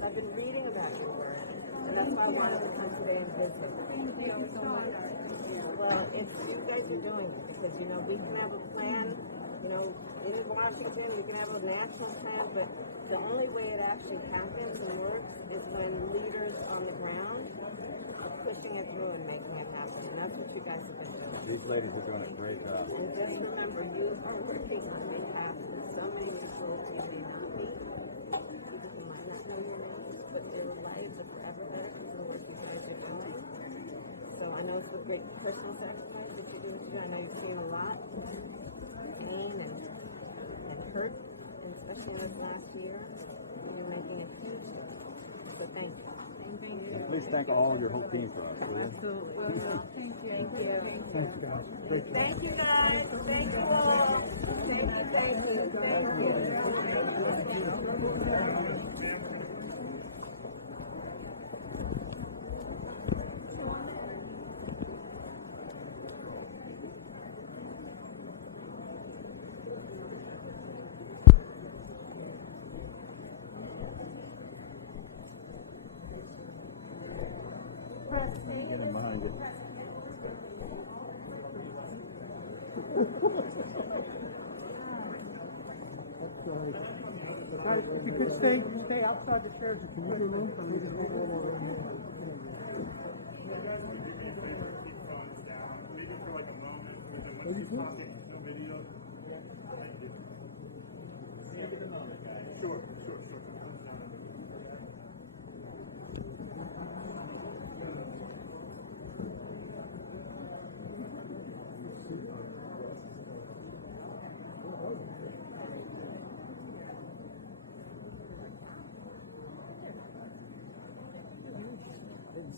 I've been reading about your work, and that's why I wanted to come today and visit. Thank you so much. Well, it's you guys are doing it because, you know, we can have a plan, you know, in Washington, we can have a national plan, but the only way it actually happens and works is when leaders on the ground are pushing it through and making it happen, and that's what you guys have been doing. These ladies are doing a great job. And just remember, you are working on behalf of so many people in the Army. But their lives are forever better because of the work you guys are doing. So I know it's a great personal sacrifice that you do what you do. I know you've seen a lot pain and hurt, and especially in this last year. You're making a huge difference. So thank you. Thank you. And please thank all your whole team for us. Absolutely. Thank you. Thank you. Thanks, guys. Thank you, guys. Thank you all. Thank you. Thank you. Thank you. Get him behind you. Guys, if you could stay outside the chairs, if you need a room for me to go over. Sure.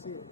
See it.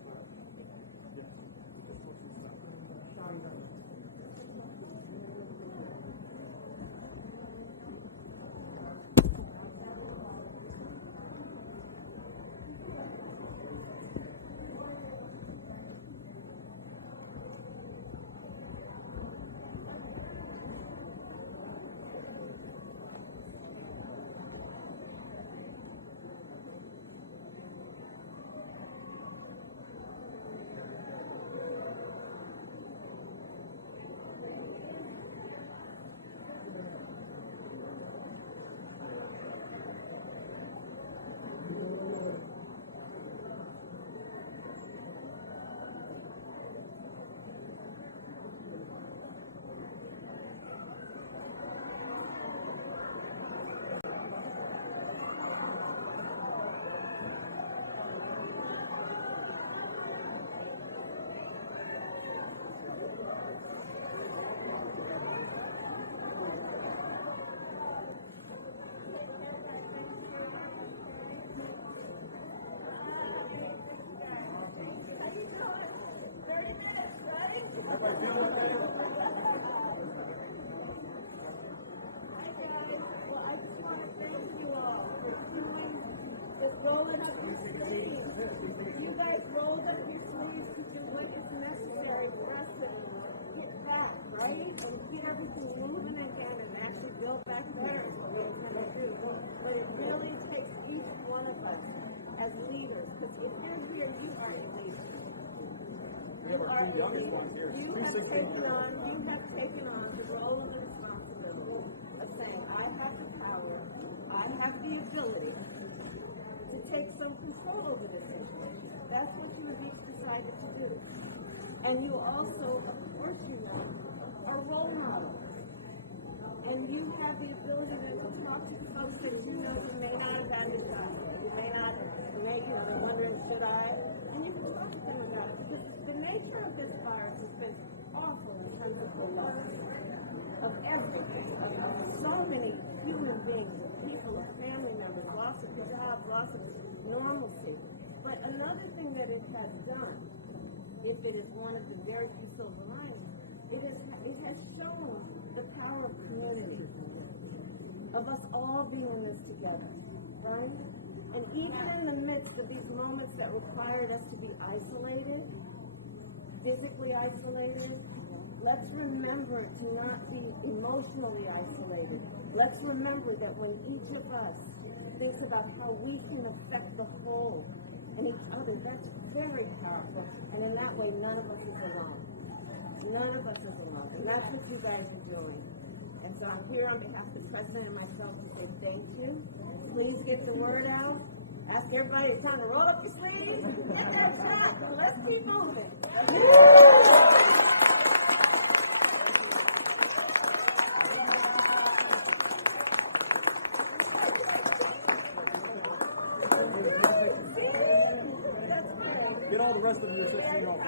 rolling up your sleeves. You guys rolled up your sleeves to do what is necessary for us to get back, right? And get everything moving again and actually build back better is what we intend to do. But it really takes each one of us as leaders, because if you're here, you are a leader. You are a leader. You have taken on the role and the responsibility of saying, I have the power, I I have the ability to take some control over the situation. That's what you have each decided to do. And you also, of course, you know, are role models. And you have the ability to talk to folks that you know who may not have had a job. You may not, they're wondering, should I? And you can talk to them about it because the nature of this virus has been awful in terms of the loss of everything, of so many human beings, of people, of family members, loss of jobs, loss of normalcy. But another thing that it has done, if it is one of the very few silver linings, it has shown the power of community, of us all being in this together, right? And even in the midst of these moments that required us to be isolated, physically isolated, let's remember to not be emotionally isolated. Let's remember that when each of us thinks about how we can affect the whole and each other, that's very powerful. And in that way, none of us is alone. None of us is alone. And that's what you guys are doing. And so I'm here on behalf of the President and myself to say thank you. Please get the word out. Ask everybody, it's time to roll up your sleeves, get their track, and let's keep moving. Get all the rest of your 16-year-old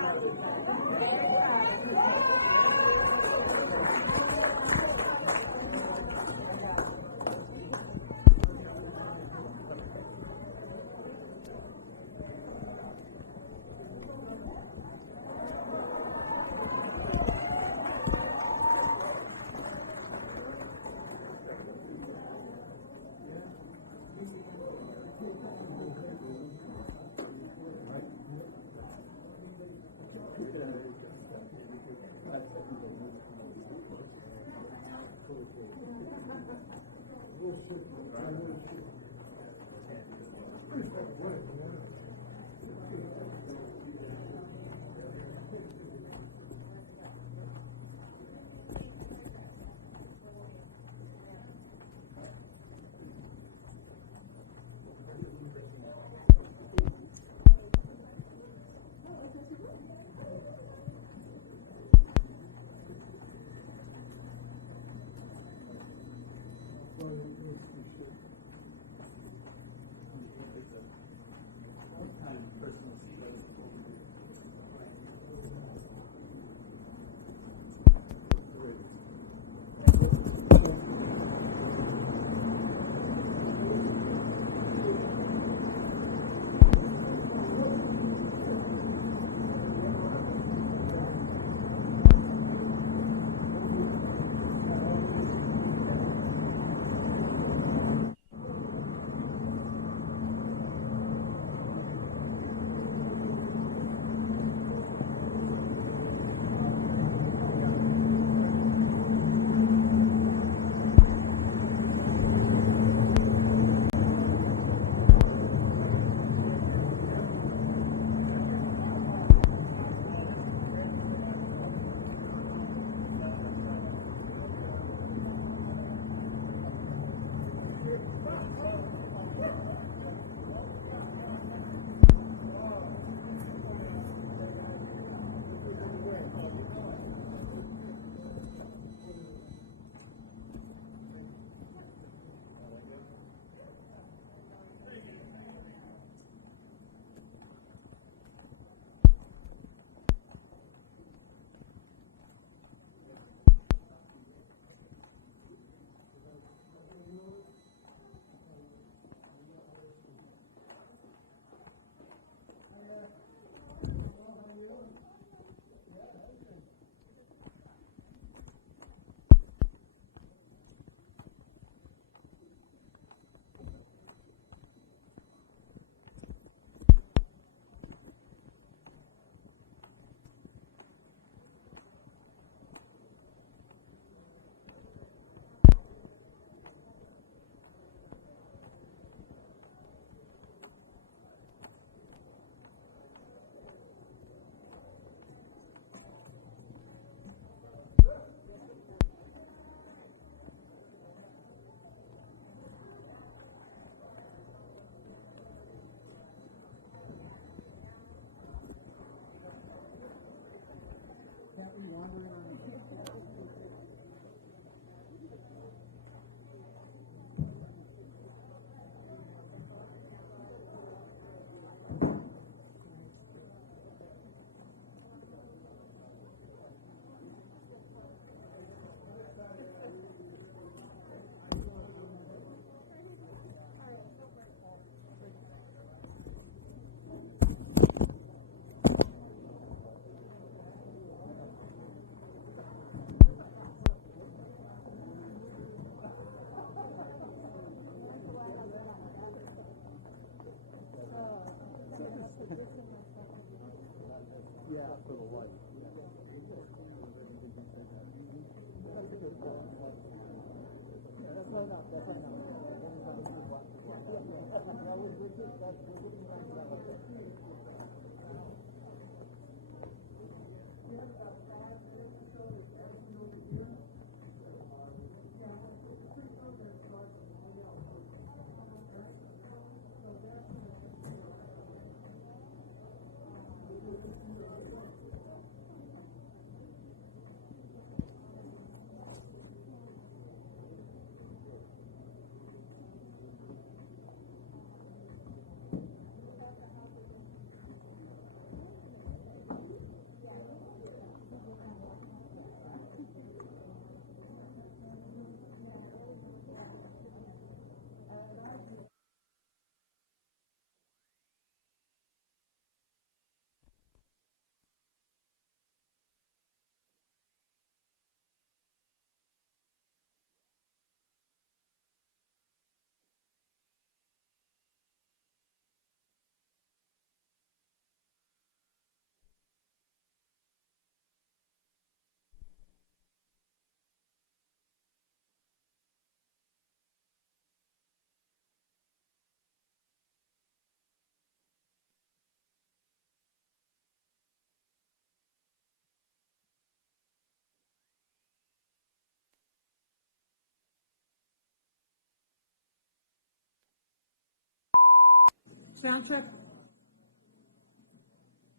Sound check.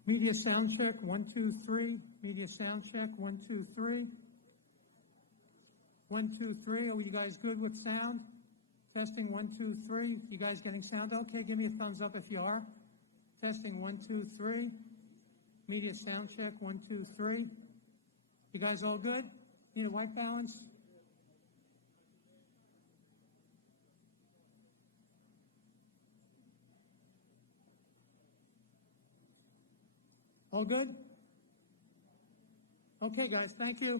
Media sound check, 1, 2, 3. Media sound check, 1, 2, 3. 1, 2, 3. Are you guys good with sound? Testing, 1, 2, 3. You guys getting sound okay? Give me a thumbs up if you are. Testing, 1, 2, 3. Media sound check, 1, 2, 3. You guys all good? Need a white balance? All good? Okay, guys, thank you.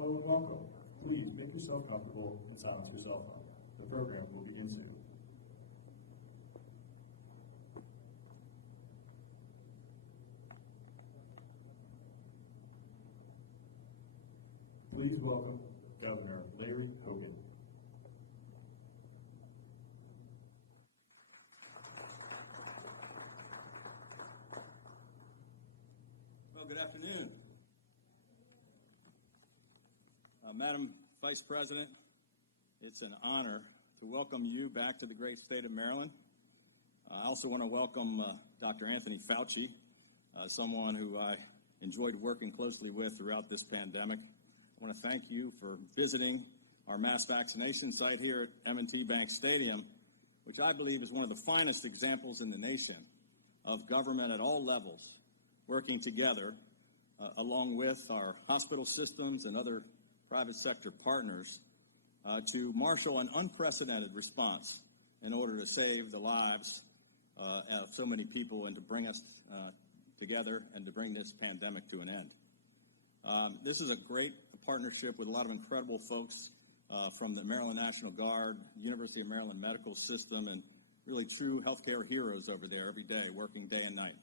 Hello and welcome. Please make yourself comfortable and silence your cell phone. The program will begin soon. Please welcome Governor Larry Hogan. Well, good afternoon. Madam Vice President, it's an honor to welcome you back to the great state of Maryland. I also want to welcome Dr. Anthony Fauci, someone who I enjoyed working closely with throughout this pandemic. I want to thank you for visiting our mass vaccination site here at M&T Bank Stadium, which I believe is one of the finest examples in the nation of government at all levels working together along with our hospital systems and other private sector partners to marshal an unprecedented response in order to save the lives of so many people and to bring us together and to bring this pandemic to an end. This is a great partnership with a lot of incredible folks from the Maryland National Guard, University of Maryland Medical System, and really true healthcare heroes over there every day, working day and night.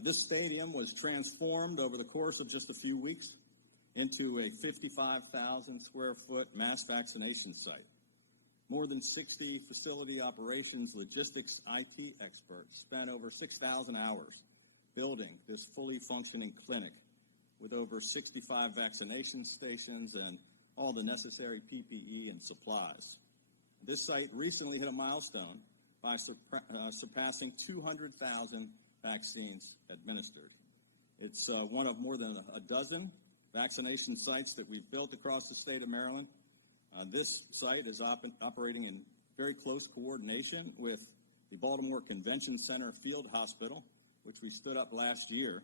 This stadium was transformed over the course of just a few weeks into a 55,000 square foot mass vaccination site. More than 60 facility operations, logistics, IT experts spent over 6,000 hours building this fully functioning clinic with over 65 vaccination stations and all the necessary PPE and supplies. This site recently hit a milestone by surpassing 200,000 vaccines administered. It's one of more than a dozen vaccination sites that we've built across the state of Maryland. This site is operating in very close coordination with the Baltimore Convention Center Field Hospital, which we stood up last year,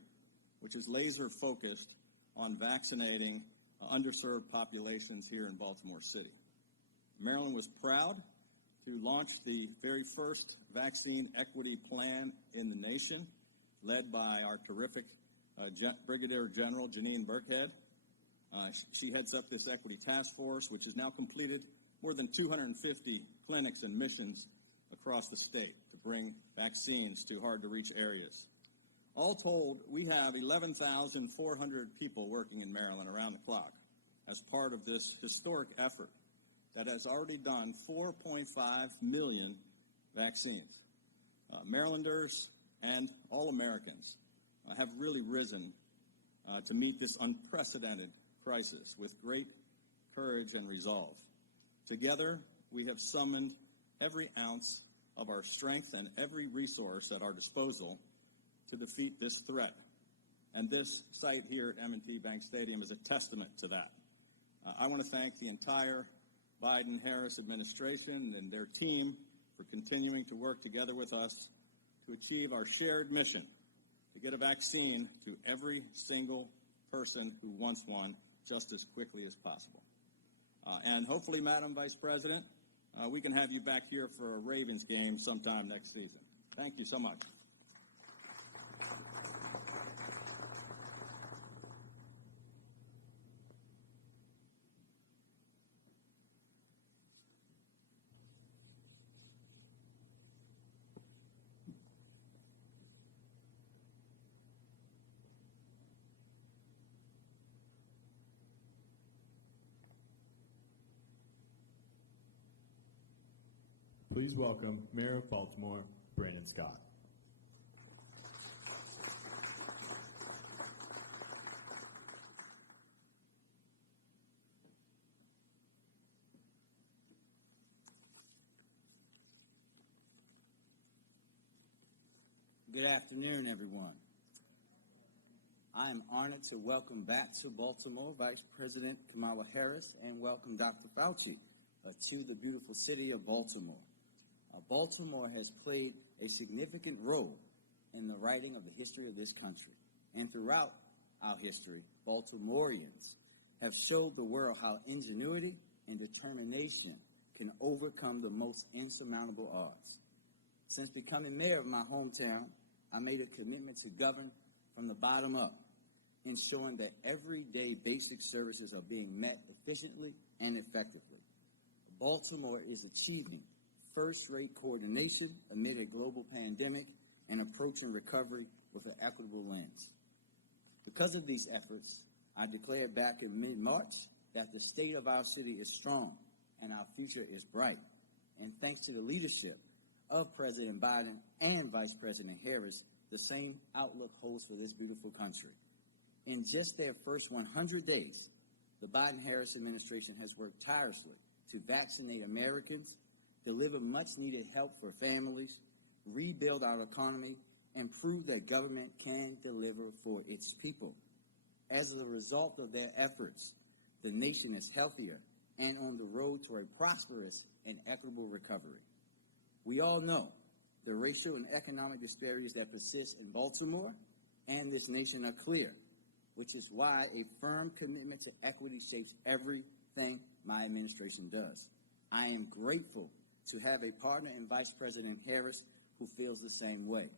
which is laser focused on vaccinating underserved populations here in Baltimore City. Maryland was proud to launch the very first vaccine equity plan in the nation, led by our terrific Brigadier General Janine Burkhead. She heads up this equity task force, which has now completed more than 250 clinics and missions across the state to bring vaccines to hard-to-reach areas. All told, we have 11,400 people working in Maryland around the clock as part of this historic effort that has already done 4.5 million vaccines. Marylanders and all Americans have really risen to meet this unprecedented crisis with great courage and resolve. Together, we have summoned every ounce of our strength and every resource at our disposal to defeat this threat. And this site here at M&T Bank Stadium is a testament to that. I want to thank the entire Biden-Harris administration and their team for continuing to work together with us to achieve our shared mission to get a vaccine to every single person who wants one just as quickly as possible. And hopefully, Madam Vice President, we can have you back here for a Ravens game sometime next season. Thank you so much. Please welcome Mayor of Baltimore, Brandon Scott. Good afternoon, everyone. I am honored to welcome back to Baltimore Vice President Kamala Harris and welcome Dr. Fauci to the beautiful city of Baltimore. Baltimore has played a significant role in the writing of the history of this country. And throughout our history, Baltimoreans have showed the world how ingenuity and determination can overcome the most insurmountable odds. Since becoming mayor of my hometown, I made a commitment to govern from the bottom up, ensuring that everyday basic services are being met efficiently and effectively. Baltimore is achieving first-rate coordination amid a global pandemic and approaching recovery with an equitable lens. Because of these efforts, I declared back in mid-March that the state of our city is strong and our future is bright. And thanks to the leadership of President Biden and Vice President Harris, the same outlook holds for this beautiful country. In just their first 100 days, the Biden-Harris administration has worked tirelessly to vaccinate Americans, deliver much-needed help for families, rebuild our economy, and prove that government can deliver for its people. As a result of their efforts, the nation is healthier and on the road to a prosperous and equitable recovery. We all know the racial and economic disparities that persist in Baltimore and this nation are clear, which is why a firm commitment to equity shapes everything my administration does. I am grateful to have a partner in Vice President Harris who feels the same way.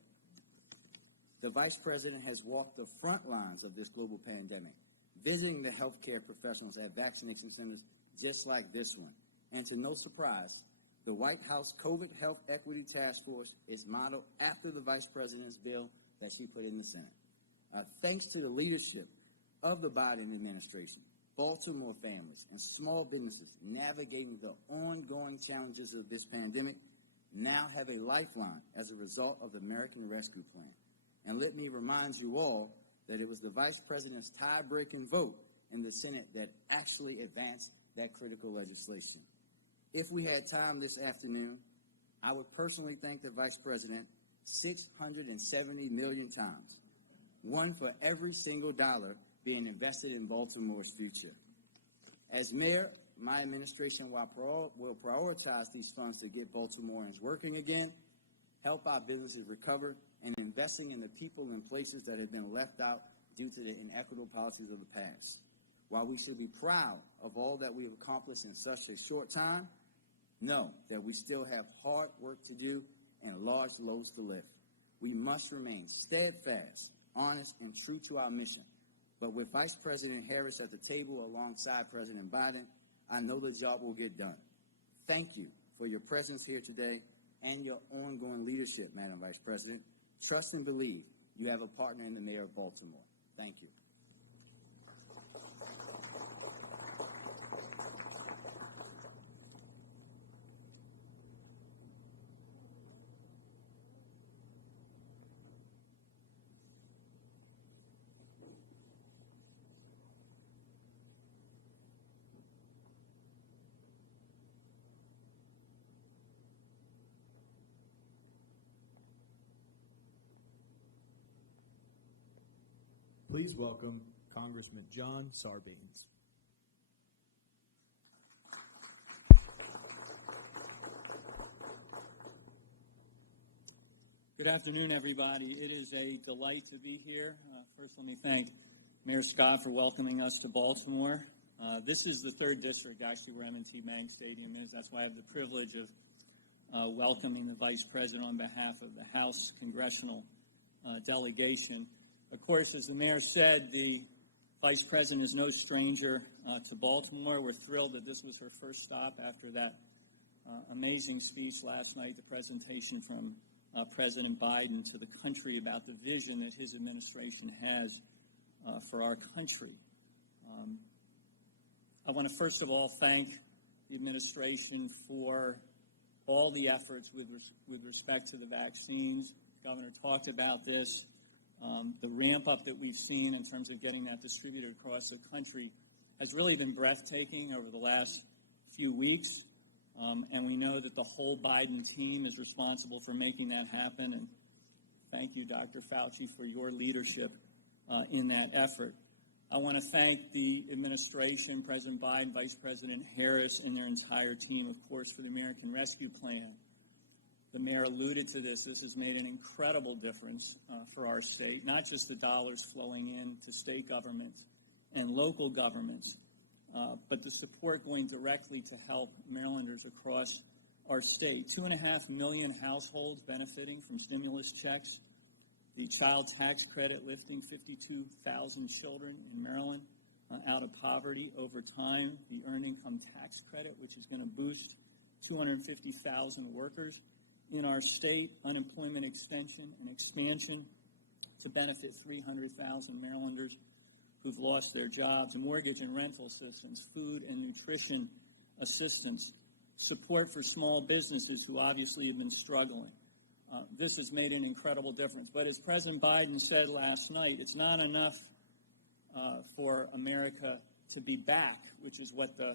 The Vice President has walked the front lines of this global pandemic, visiting the healthcare professionals at vaccination centers just like this one. And to no surprise, the White House COVID Health Equity Task Force is modeled after the Vice President's bill that she put in the Senate. Thanks to the leadership of the Biden administration, Baltimore families and small businesses navigating the ongoing challenges of this pandemic now have a lifeline as a result of the American Rescue Plan. And let me remind you all that it was the Vice President's tie-breaking vote in the Senate that actually advanced that critical legislation. If we had time this afternoon, I would personally thank the Vice President 670 million times, one for every single dollar being invested in Baltimore's future. As mayor, my administration will prioritize these funds to get Baltimoreans working again, help our businesses recover, and investing in the people and places that have been left out due to the inequitable policies of the past. While we should be proud of all that we have accomplished in such a short time, know that we still have hard work to do and large loads to lift. We must remain steadfast, honest, and true to our mission. But with Vice President Harris at the table alongside President Biden, I know the job will get done. Thank you for your presence here today and your ongoing leadership, Madam Vice President. Trust and believe you have a partner in the Mayor of Baltimore. Thank you. Please welcome Congressman Sarbanes. Good afternoon, everybody. It is a delight to be here. First, let me thank Mayor Scott for welcoming us to Baltimore. This is the 3rd district, actually, where M&T Bank Stadium is. That's why I have the privilege of welcoming the Vice President on behalf of the House Congressional delegation. Of course, as the Mayor said, the Vice President is no stranger to Baltimore. We're thrilled that this was her first stop after that amazing speech last night, the presentation from President Biden to the country about the vision that his administration has for our country. I want to first of all thank the administration for all the efforts with respect to the vaccines. The Governor talked about this. The ramp-up that we've seen in terms of getting that distributed across the country has really been breathtaking over the last few weeks, and we know that the whole Biden team is responsible for making that happen, and thank you, Dr. Fauci, for your leadership in that effort. I want to thank the administration, President Biden, Vice President Harris, and their entire team, of course, for the American Rescue Plan. The mayor alluded to this. This has made an incredible difference for our state, not just the dollars flowing in to state governments and local governments, but the support going directly to help Marylanders across our state. 2.5 million households benefiting from stimulus checks. the child tax credit lifting 52,000 children in Maryland out of poverty over time, the earned income tax credit, which is going to boost 250,000 workers in our state, unemployment extension and expansion to benefit 300,000 Marylanders who've lost their jobs, mortgage and rental assistance, food and nutrition assistance, support for small businesses who obviously have been struggling. This has made an incredible difference. But as President Biden said last night, it's not enough for America to be back, which is what the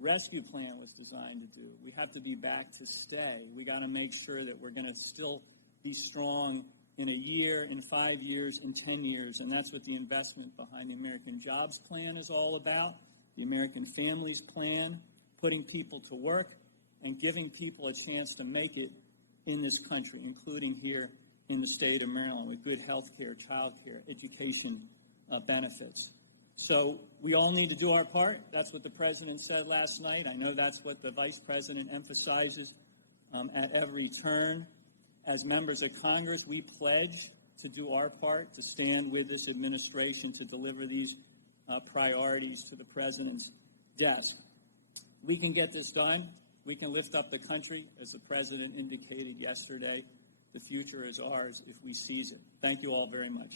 rescue plan was designed to do. We have to be back to stay. We got to make sure that we're going to still be strong in a year, in 5 years, in 10 years, and that's what the investment behind the American Jobs Plan is all about, the American Families Plan, putting people to work and giving people a chance to make it in this country, including here in the state of Maryland, with good health care, child care, education benefits. So we all need to do our part. That's what the President said last night. I know that's what the Vice President emphasizes at every turn. As members of Congress, we pledge to do our part, to stand with this administration to deliver these priorities to the President's desk. We can get this done. We can lift up the country, as the President indicated yesterday. The future is ours if we seize it. Thank you all very much.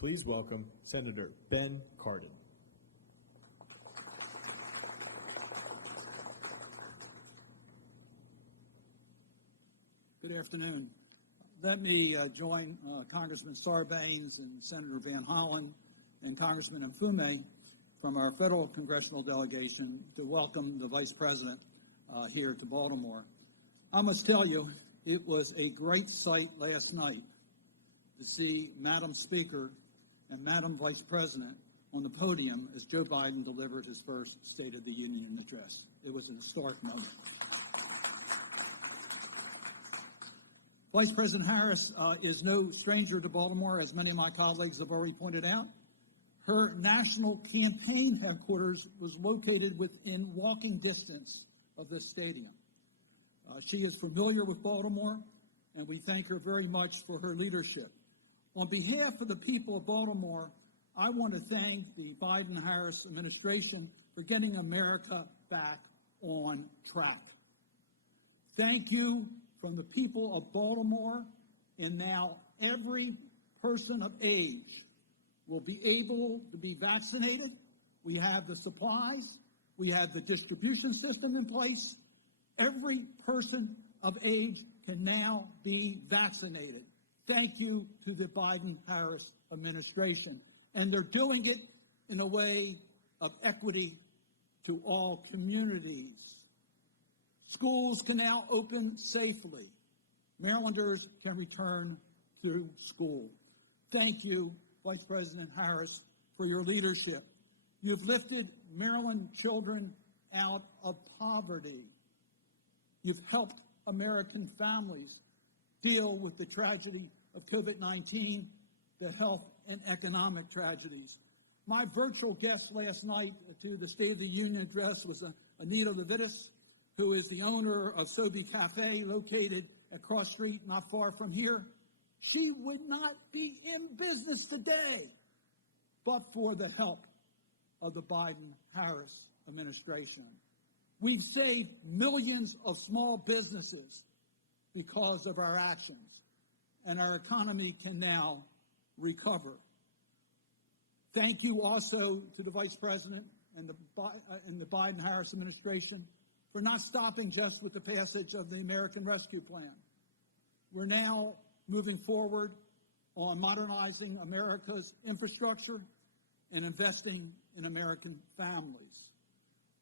Please welcome Senator Ben Cardin. Good afternoon. Let me join Congressman Sarbanes and Senator Van Hollen and Congressman Mfume from our federal congressional delegation to welcome the Vice President here to Baltimore. I must tell you, it was a great sight last night to see Madam Speaker and Madam Vice President on the podium as Joe Biden delivered his first State of the Union address. It was an historic moment. Vice President Harris is no stranger to Baltimore, as many of my colleagues have already pointed out. Her national campaign headquarters was located within walking distance of this stadium. She is familiar with Baltimore, and we thank her very much for her leadership. On behalf of the people of Baltimore, I want to thank the Biden-Harris administration for getting America back on track. Thank you from the people of Baltimore, and now every person of age will be able to be vaccinated. We have the supplies. We have the distribution system in place. Every person of age can now be vaccinated. Thank you to the Biden-Harris administration. And they're doing it in a way of equity to all communities. Schools can now open safely. Marylanders can return to school. Thank you, Vice President Harris, for your leadership. You've lifted Maryland children out of poverty. You've helped American families deal with the tragedy of COVID-19, the health and economic tragedies. My virtual guest last night to the State of the Union address was Anita Levitas, who is the owner of Sobe Cafe, located across street not far from here. She would not be in business today but for the help of the Biden-Harris administration. We've saved millions of small businesses because of our actions, and our economy can now recover. Thank you also to the Vice President and the Biden-Harris administration for not stopping just with the passage of the American Rescue Plan. We're now moving forward on modernizing America's infrastructure and investing in American families.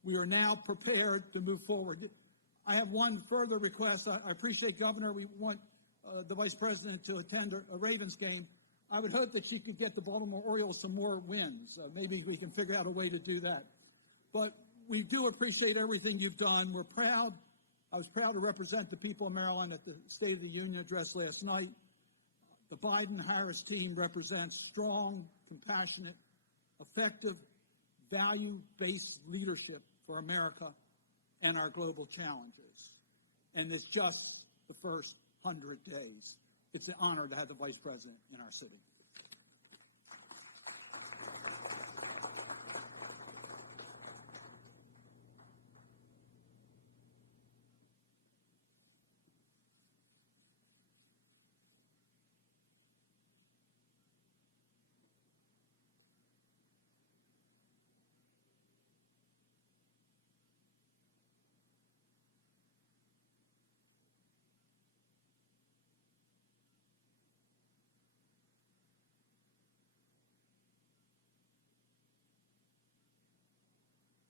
We are now prepared to move forward. I have one further request. I appreciate, Governor, we want the Vice President to attend a Ravens game. I would hope that she could get the Baltimore Orioles some more wins. Maybe we can figure out a way to do that. But we do appreciate everything you've done. We're proud. I was proud to represent the people of Maryland at the State of the Union address last night. The Biden-Harris team represents strong, compassionate, effective, value-based leadership for America and our global challenges. And it's just the first 100 days. It's an honor to have the Vice President in our city.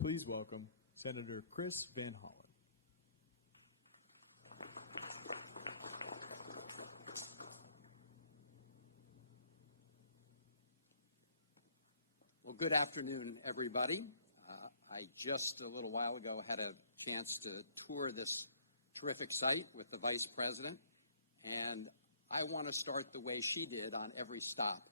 Please welcome Senator Chris Van Hollen. Well, good afternoon, everybody. I just a little while ago had a chance to tour this terrific site with the Vice President, and I want to start the way she did on every stop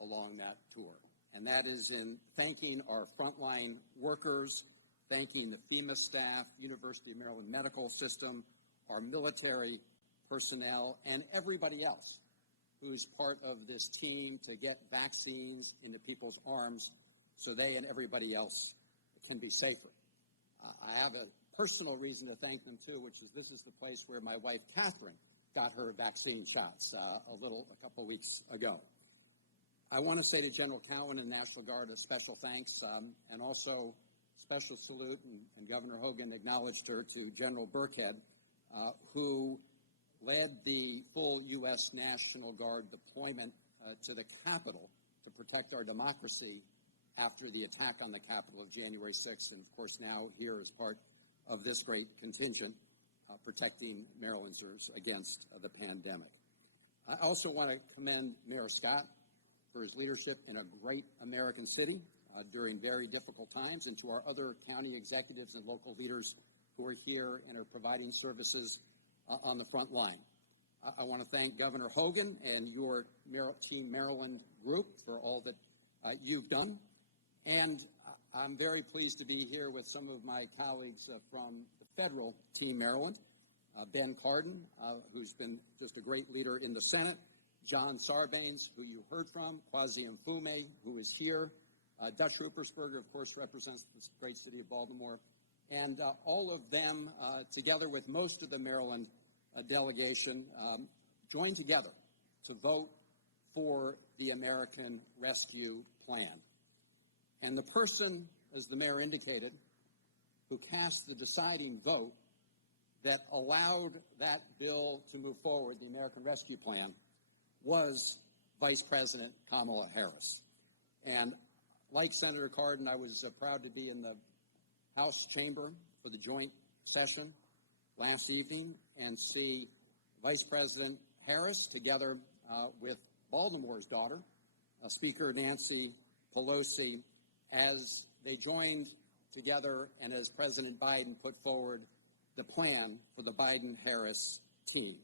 along that tour. And that is in thanking our frontline workers, thanking the FEMA staff, University of Maryland Medical System, our military personnel, and everybody else who's part of this team to get vaccines into people's arms so they and everybody else can be safer. I have a personal reason to thank them, too, which is this is the place where my wife, Catherine, got her vaccine shots a couple weeks ago. I want to say to General Cowan and National Guard a special thanks, and also special salute, and Governor Hogan acknowledged her, to General Burkhead, who led the full U.S. National Guard deployment to the Capitol to protect our democracy after the attack on the Capitol of January 6th, and of course now here as part of this great contingent protecting Marylanders against the pandemic. I also want to commend Mayor Scott for his leadership in a great American city during very difficult times, and to our other county executives and local leaders who are here and are providing services on the front line. I want to thank Governor Hogan and your Team Maryland group for all that you've done. And I'm very pleased to be here with some of my colleagues from the federal Team Maryland, Ben Cardin, who's been just a great leader in the Senate, John Sarbanes, who you heard from, Kwasi Mfume, who is here, Dutch Ruppersberger, of course, represents this great city of Baltimore, and all of them, together with most of the Maryland delegation, joined together to vote for the American Rescue Plan. And the person, as the mayor indicated, who cast the deciding vote that allowed that bill to move forward, the American Rescue Plan, was Vice President Kamala Harris. And like Senator Cardin, I was proud to be in the House chamber for the joint session last evening and see Vice President Harris together with Baltimore's daughter, Speaker Nancy Pelosi, as they joined together and as President Biden put forward the plan for the Biden-Harris team.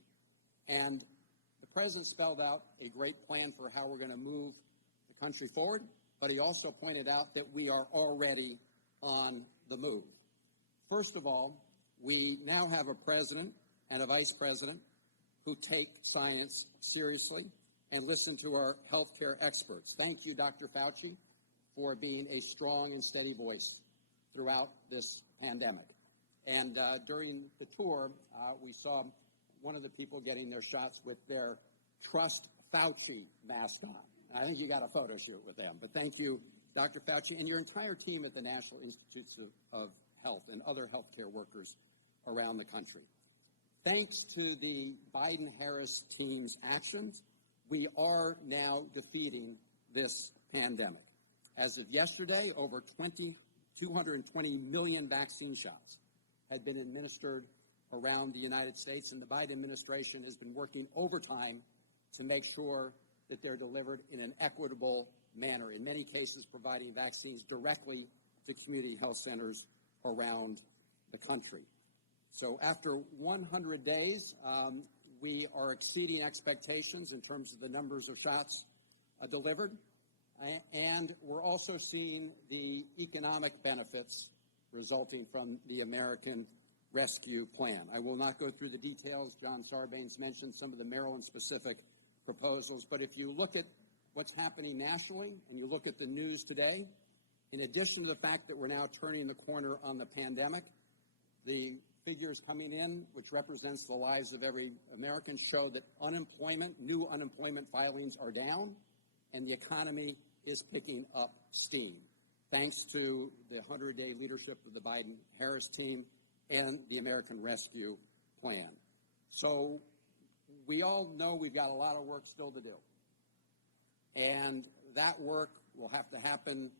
And the President spelled out a great plan for how we're going to move the country forward, but he also pointed out that we are already on the move. First of all, we now have a president and a vice president who take science seriously and listen to our healthcare experts. Thank you, Dr. Fauci, for being a strong and steady voice throughout this pandemic. And during the tour, we saw one of the people getting their shots with their Trust Fauci mask on. I think you got a photo shoot with them. But thank you, Dr. Fauci, and your entire team at the National Institutes of Health and other healthcare workers around the country. Thanks to the Biden-Harris team's actions, we are now defeating this pandemic. As of yesterday, over 220 million vaccine shots had been administered around the United States, and the Biden administration has been working overtime to make sure that they're delivered in an equitable manner, in many cases providing vaccines directly to community health centers around the country. So after 100 days, we are exceeding expectations in terms of the numbers of shots delivered, and we're also seeing the economic benefits resulting from the American Rescue Plan. I will not go through the details. John Sarbanes mentioned some of the Maryland-specific proposals, but if you look at what's happening nationally and you look at the news today, in addition to the fact that we're now turning the corner on the pandemic, the figures coming in, which represents the lives of every American, show that new unemployment filings are down, and the economy is picking up steam, thanks to the 100-day leadership of the Biden-Harris team and the American Rescue Plan. So we all know we've got a lot of work still to do. And that work will have to happen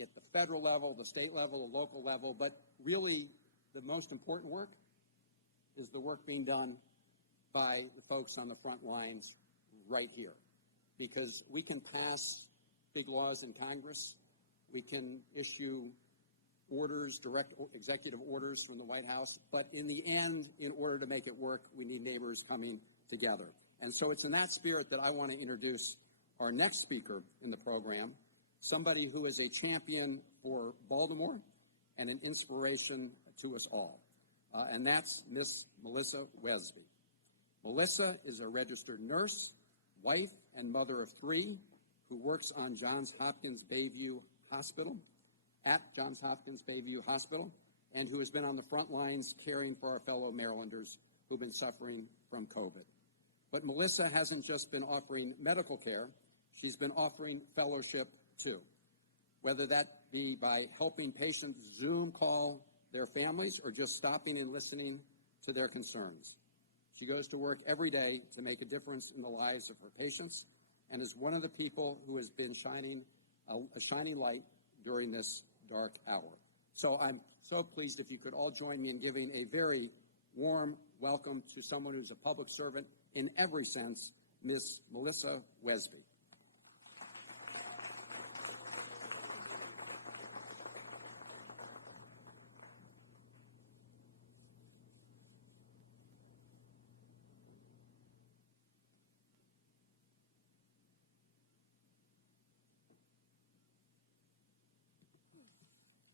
at the federal level, the state level, the local level, but really the most important work is the work being done by the folks on the front lines right here. Because we can pass big laws in Congress, we can issue orders, direct executive orders from the White House, but in the end, in order to make it work, we need neighbors coming together. And so it's in that spirit that I want to introduce our next speaker in the program, somebody who is a champion for Baltimore and an inspiration to us all. And that's Miss Melissa Wesley. Melissa is a registered nurse, wife, and mother of 3 who works on Johns Hopkins Bayview Hospital, at Johns Hopkins Bayview Hospital, and who has been on the front lines caring for our fellow Marylanders who've been suffering from COVID. But Melissa hasn't just been offering medical care, she's been offering fellowship too, whether that be by helping patients Zoom call their families or just stopping and listening to their concerns. She goes to work every day to make a difference in the lives of her patients and is one of the people who has been shining a shining light during this dark hour. So I'm so pleased if you could all join me in giving a very warm welcome to someone who's a public servant in every sense, Miss Melissa Wesley.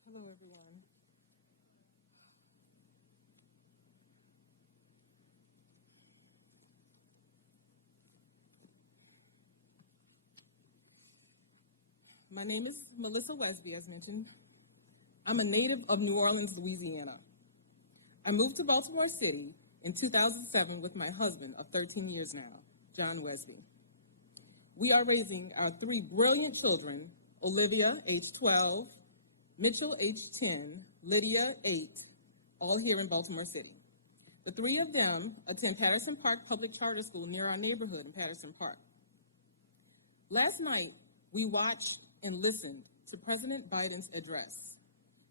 Hello, everyone. My name is Melissa Wesley, as mentioned. I'm a native of New Orleans, Louisiana. I moved to Baltimore City in 2007 with my husband of 13 years now, John Wesley. We are raising our 3 brilliant children, Olivia, age 12, Mitchell, age 10, Lydia, 8, all here in Baltimore City. The 3 of them attend Patterson Park Public Charter School near our neighborhood in Patterson Park. Last night, we watched and listened to President Biden's address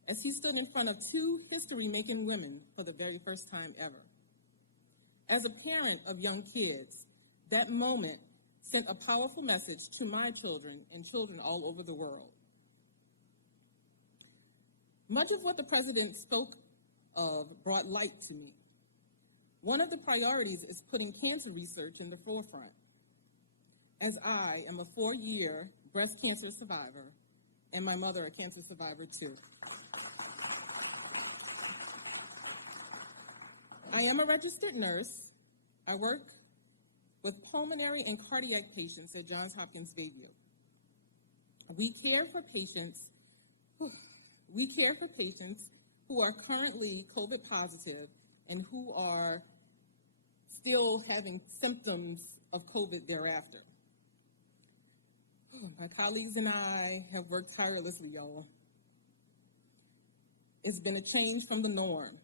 as he stood in front of 2 history-making women for the very first time ever. As a parent of young kids, that moment sent a powerful message to my children and children all over the world. Much of what the president spoke of brought light to me. One of the priorities is putting cancer research in the forefront, as I am a 4-year breast cancer survivor and my mother a cancer survivor too. I am a registered nurse. I work with pulmonary and cardiac patients at Johns Hopkins Bayview. We care for patients who are currently COVID positive and who are still having symptoms of COVID thereafter. My colleagues and I have worked tirelessly, y'all. It's been a change from the norm.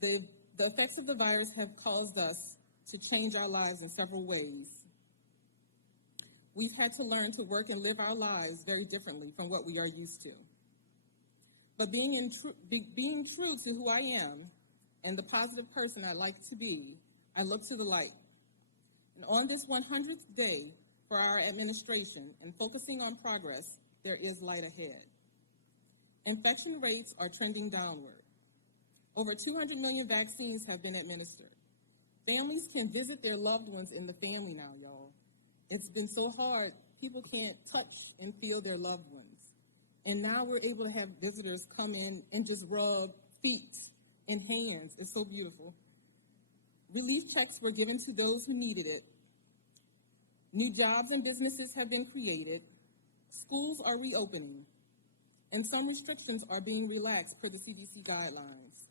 The effects of the virus have caused us to change our lives in several ways. We've had to learn to work and live our lives very differently from what we are used to. But being true to who I am and the positive person I like to be, I look to the light. And on this 100th day for our administration and focusing on progress, there is light ahead. Infection rates are trending downward. Over 200 million vaccines have been administered. Families can visit their loved ones in the family now, y'all. It's been so hard, people can't touch and feel their loved ones. And now we're able to have visitors come in and just rub feet and hands. It's so beautiful. Relief checks were given to those who needed it. New jobs and businesses have been created. Schools are reopening. And some restrictions are being relaxed per the CDC guidelines.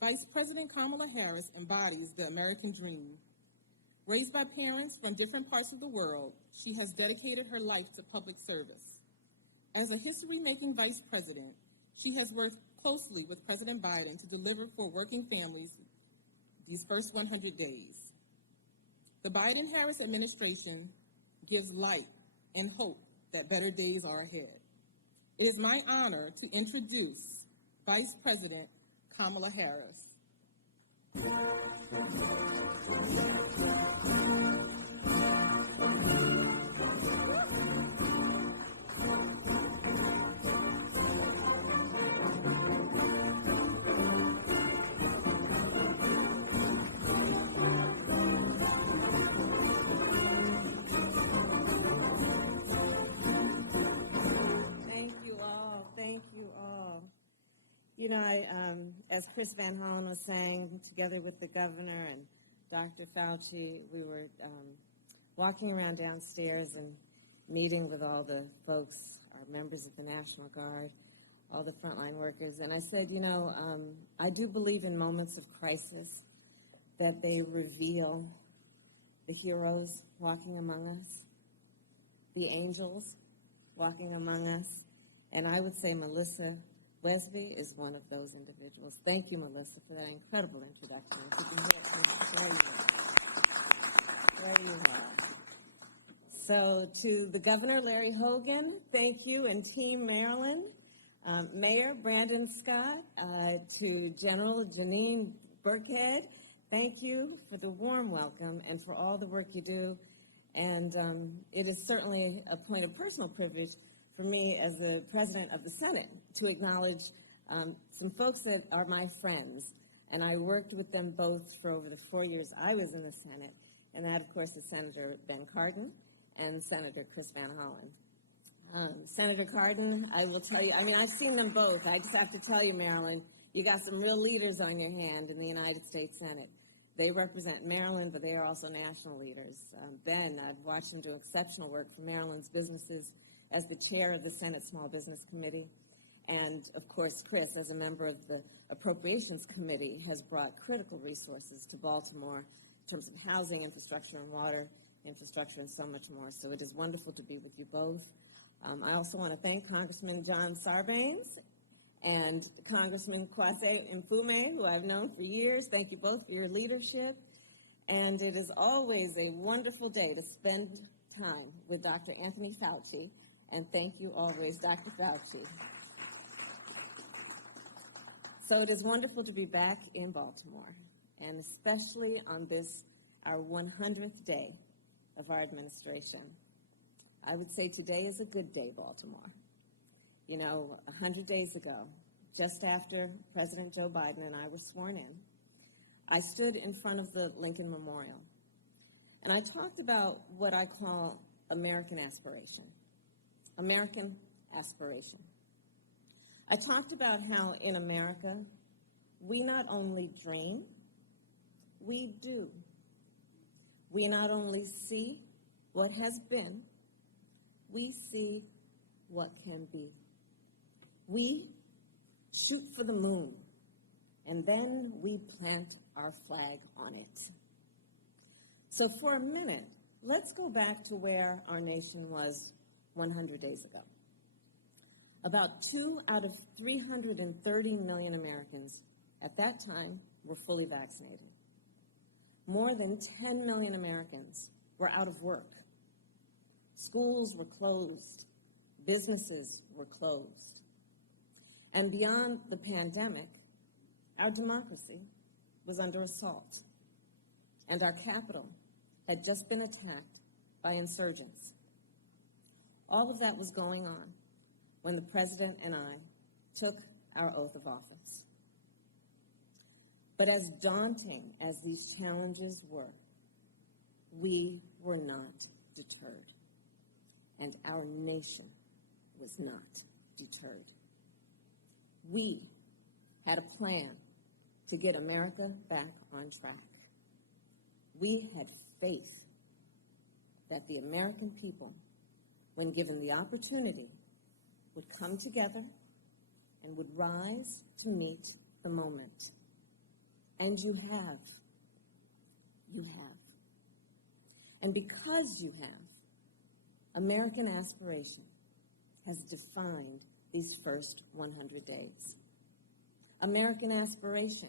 Vice President Kamala Harris embodies the American dream. Raised by parents from different parts of the world, she has dedicated her life to public service. As a history-making vice president, she has worked closely with President Biden to deliver for working families these first 100 days. The Biden-Harris administration gives light and hope that better days are ahead. It is my honor to introduce Vice President Kamala Harris. You know, as Chris Van Hollen was saying, together with the governor and Dr. Fauci, we were walking around downstairs and meeting with all the folks, our members of the National Guard, all the frontline workers. And I said, you know, I do believe in moments of crisis that they reveal the heroes walking among us, the angels walking among us. And I would say Melissa Wesley is one of those individuals. Thank you, Melissa, for that incredible introduction. There you are. So to the Governor, Larry Hogan, thank you, and Team Maryland, Mayor Brandon Scott, to General Janine Burkhead, thank you for the warm welcome and for all the work you do. And it is certainly a point of personal privilege for me as the President of the Senate to acknowledge some folks that are my friends. And I worked with them both for over the 4 years I was in the Senate. And that, of course, is Senator Ben Cardin and Senator Chris Van Hollen. Senator Cardin, I will tell you, I mean, I've seen them both. I just have to tell you, Maryland, you got some real leaders on your hand in the United States Senate. They represent Maryland, but they are also national leaders. Ben, I've watched him do exceptional work for Maryland's businesses as the chair of the Senate Small Business Committee. And, of course, Chris, as a member of the Appropriations Committee, has brought critical resources to Baltimore in terms of housing, infrastructure, and water infrastructure, and so much more. So it is wonderful to be with you both. I also want to thank Congressman John Sarbanes and Congressman Kwasi Mfume, who I've known for years. Thank you both for your leadership. And it is always a wonderful day to spend time with Dr. Anthony Fauci. And thank you always, Dr. Fauci. So it is wonderful to be back in Baltimore, and especially on this, our 100th day of our administration. I would say today is a good day, Baltimore. You know, 100 days ago, just after President Joe Biden and I were sworn in, I stood in front of the Lincoln Memorial, and I talked about what I call American aspiration. American aspiration. I talked about how in America, we not only dream, we do. We not only see what has been, we see what can be. We shoot for the moon, and then we plant our flag on it. So for a minute, let's go back to where our nation was 100 days ago. About 2 out of 330 million Americans at that time were fully vaccinated. More than 10 million Americans were out of work. Schools were closed. Businesses were closed. And beyond the pandemic, our democracy was under assault. And our capital had just been attacked by insurgents. All of that was going on when the President and I took our oath of office. But as daunting as these challenges were, we were not deterred, and our nation was not deterred. We had a plan to get America back on track. We had faith that the American people, when given the opportunity, would come together and would rise to meet the moment. And you have. You have. And because you have, American aspiration has defined these first 100 days. American aspiration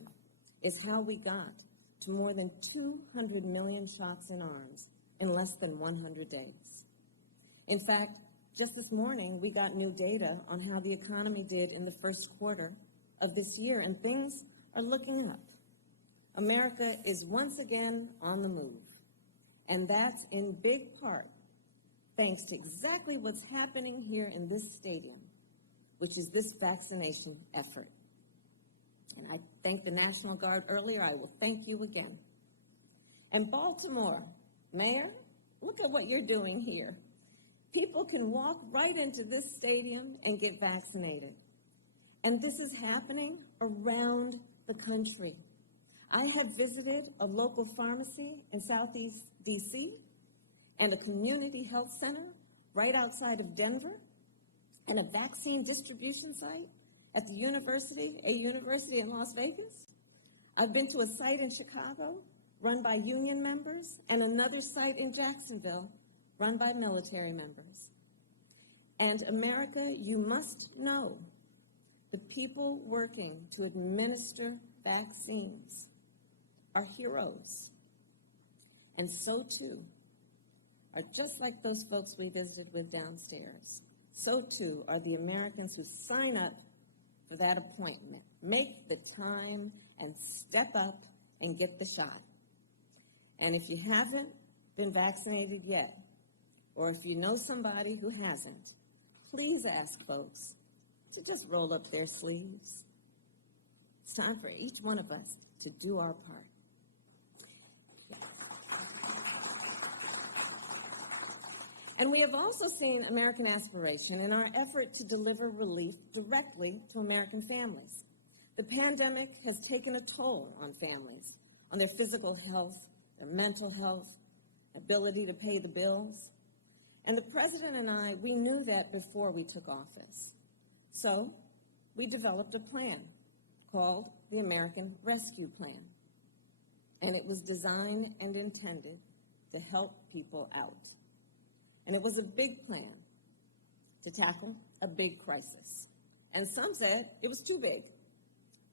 is how we got to more than 200 million shots in arms in less than 100 days. In fact, just this morning, we got new data on how the economy did in the first quarter of this year, and things are looking up. America is once again on the move, and that's in big part thanks to exactly what's happening here in this stadium, which is this vaccination effort. And I thanked the National Guard earlier. I will thank you again. And Baltimore, Mayor, look at what you're doing here. People can walk right into this stadium and get vaccinated. And this is happening around the country. I have visited a local pharmacy in Southeast D.C. and a community health center right outside of Denver and a vaccine distribution site at a university in Las Vegas. I've been to a site in Chicago run by union members and another site in Jacksonville run by military members. And America, you must know the people working to administer vaccines are heroes. And so too are just like those folks we visited with downstairs. So too are the Americans who sign up for that appointment, make the time, and step up and get the shot. And if you haven't been vaccinated yet, or if you know somebody who hasn't, please ask folks to just roll up their sleeves. It's time for each one of us to do our part. And we have also seen American aspiration in our effort to deliver relief directly to American families. The pandemic has taken a toll on families, on their physical health, their mental health, ability to pay the bills. And the President and I, we knew that before we took office. So we developed a plan called the American Rescue Plan. And it was designed and intended to help people out. And it was a big plan to tackle a big crisis. And some said it was too big,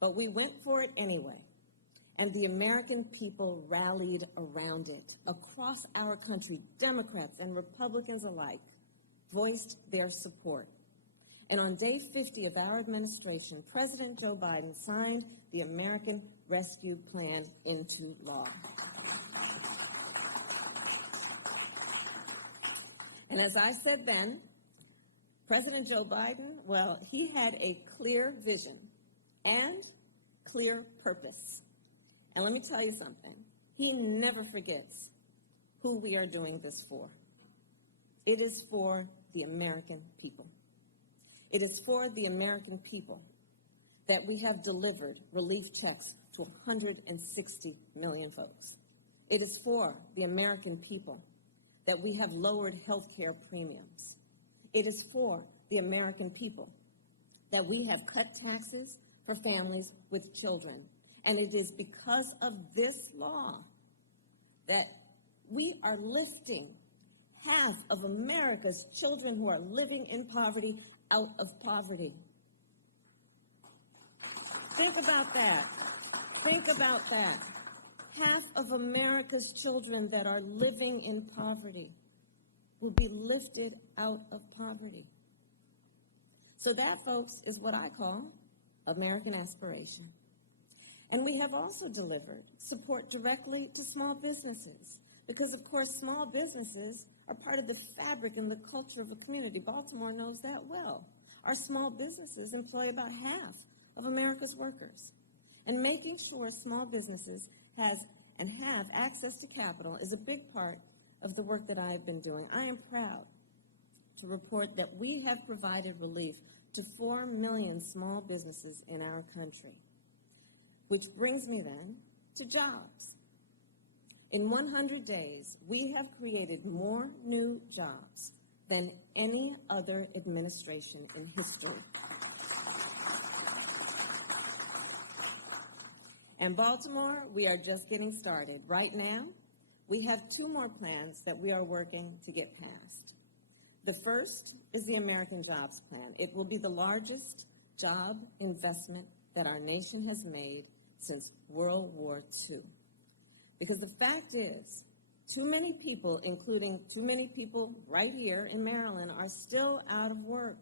but we went for it anyway. And the American people rallied around it. Across our country, Democrats and Republicans alike voiced their support. And on day 50 of our administration, President Joe Biden signed the American Rescue Plan into law. And as I said then, President Joe Biden, well, he had a clear vision and clear purpose. And let me tell you something. He never forgets who we are doing this for. It is for the American people. It is for the American people that we have delivered relief checks to 160 million folks. It is for the American people that we have lowered health care premiums. It is for the American people that we have cut taxes for families with children. And it is because of this law that we are lifting half of America's children who are living in poverty out of poverty. Think about that. Think about that. Half of America's children that are living in poverty will be lifted out of poverty. So that, folks, is what I call American aspiration. And we have also delivered support directly to small businesses. Because, of course, small businesses are part of the fabric and the culture of a community. Baltimore knows that well. Our small businesses employ about half of America's workers. And making sure small businesses have access to capital is a big part of the work that I have been doing. I am proud to report that we have provided relief to 4 million small businesses in our country. Which brings me then to jobs. In 100 days, we have created more new jobs than any other administration in history. And Baltimore, we are just getting started. Right now, we have 2 more plans that we are working to get passed. The first is the American Jobs Plan. It will be the largest job investment that our nation has made since World War II. Because the fact is, too many people, including too many people right here in Maryland, are still out of work.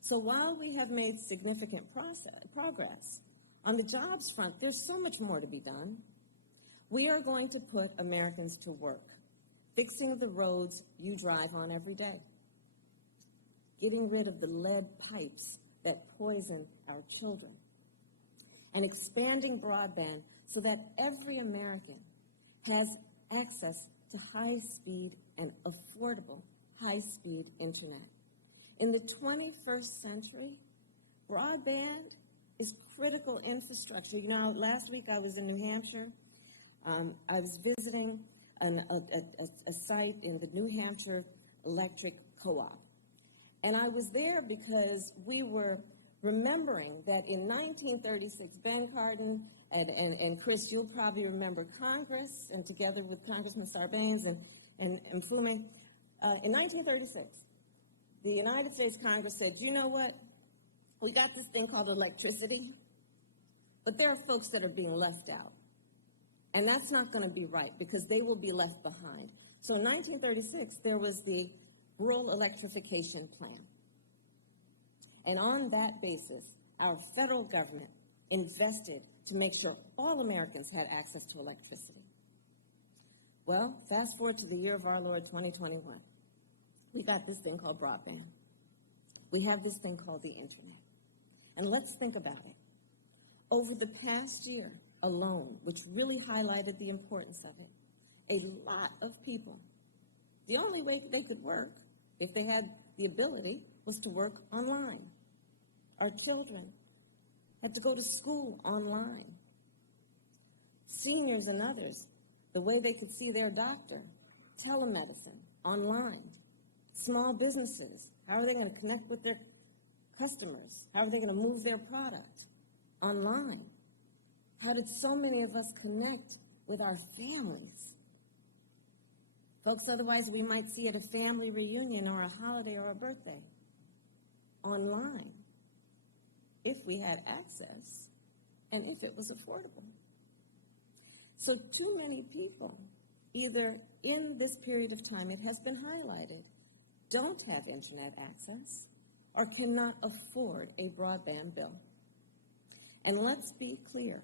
So while we have made significant progress on the jobs front, there's so much more to be done. We are going to put Americans to work, fixing the roads you drive on every day, getting rid of the lead pipes that poison our children, and expanding broadband so that every American has access to high-speed and affordable high-speed internet. In the 21st century, broadband is critical infrastructure. You know, last week I was in New Hampshire. I was visiting a site in the New Hampshire Electric Co-op. And I was there because we were remembering that in 1936, Ben Cardin and Chris, you'll probably remember Congress, and together with Congressman Sarbanes and Mfume, in 1936, the United States Congress said, you know what, we got this thing called electricity, but there are folks that are being left out. And that's not going to be right because they will be left behind. So in 1936, there was the Rural Electrification Plan. And on that basis, our federal government invested to make sure all Americans had access to electricity. Well, fast forward to the year of our Lord, 2021. We got this thing called broadband. We have this thing called the internet. And let's think about it. Over the past year alone, which really highlighted the importance of it, a lot of people, the only way they could work, if they had the ability, was to work online. Our children had to go to school online. Seniors and others, the way they could see their doctor, telemedicine, online. Small businesses, how are they going to connect with their customers? How are they going to move their product? Online. How did so many of us connect with our families? Folks, otherwise we might see at a family reunion or a holiday or a birthday. Online. If we had access and if it was affordable. So too many people, either in this period of time, it has been highlighted, don't have internet access or cannot afford a broadband bill. And let's be clear,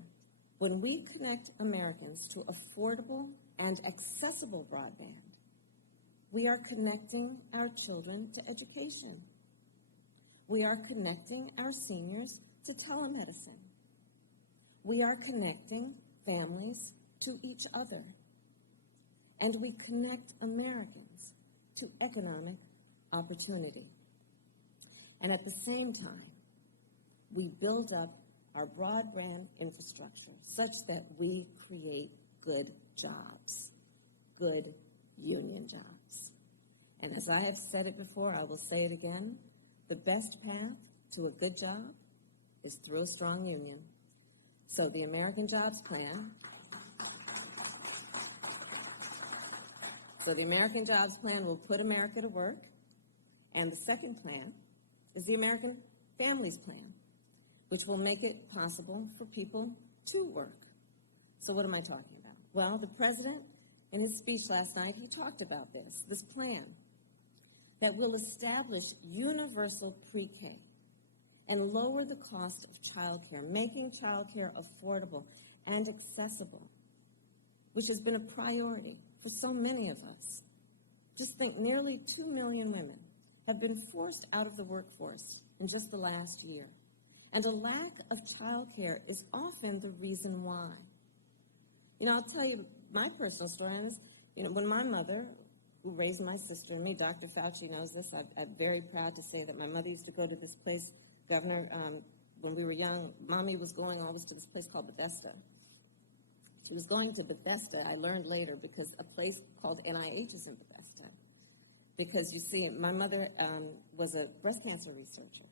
when we connect Americans to affordable and accessible broadband, we are connecting our children to education. We are connecting our seniors to telemedicine. We are connecting families to each other. And we connect Americans to economic opportunity. And at the same time, we build up our broadband infrastructure such that we create good jobs, good union jobs. And as I have said it before, I will say it again, the best path to a good job is through a strong union. So the American Jobs Plan, will put America to work. And the second plan is the American Families Plan, which will make it possible for people to work. So what am I talking about? Well, the president, in his speech last night, he talked about this plan that will establish universal pre-K and lower the cost of child care, making child care affordable and accessible, which has been a priority for so many of us. Just think, nearly 2 million women have been forced out of the workforce in just the last year. And a lack of child care is often the reason why. You know, I'll tell you my personal story on this. You know, when my mother, who raised my sister and me, Dr. Fauci knows this, I'm very proud to say that my mother used to go to this place, Governor, when we were young, Mommy was going always to this place called Bethesda. She was going to Bethesda, I learned later, because a place called NIH is in Bethesda. Because, you see, my mother was a breast cancer researcher,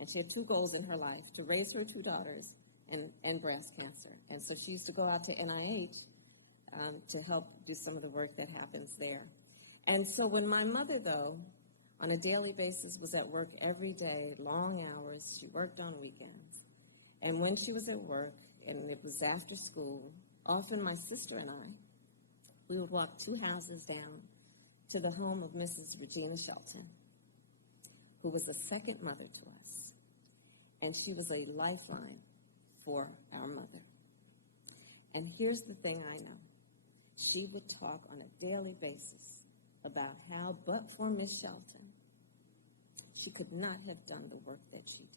and she had 2 goals in her life, to raise her 2 daughters and breast cancer. And so she used to go out to NIH to help do some of the work that happens there. And so when my mother, though, on a daily basis was at work every day, long hours, she worked on weekends. And when she was at work, and it was after school, often my sister and I, we would walk 2 houses down to the home of Mrs. Regina Shelton, who was a second mother to us. And she was a lifeline for our mother. And here's the thing I know. She would talk on a daily basis about how, but for Miss Shelton, she could not have done the work that she did.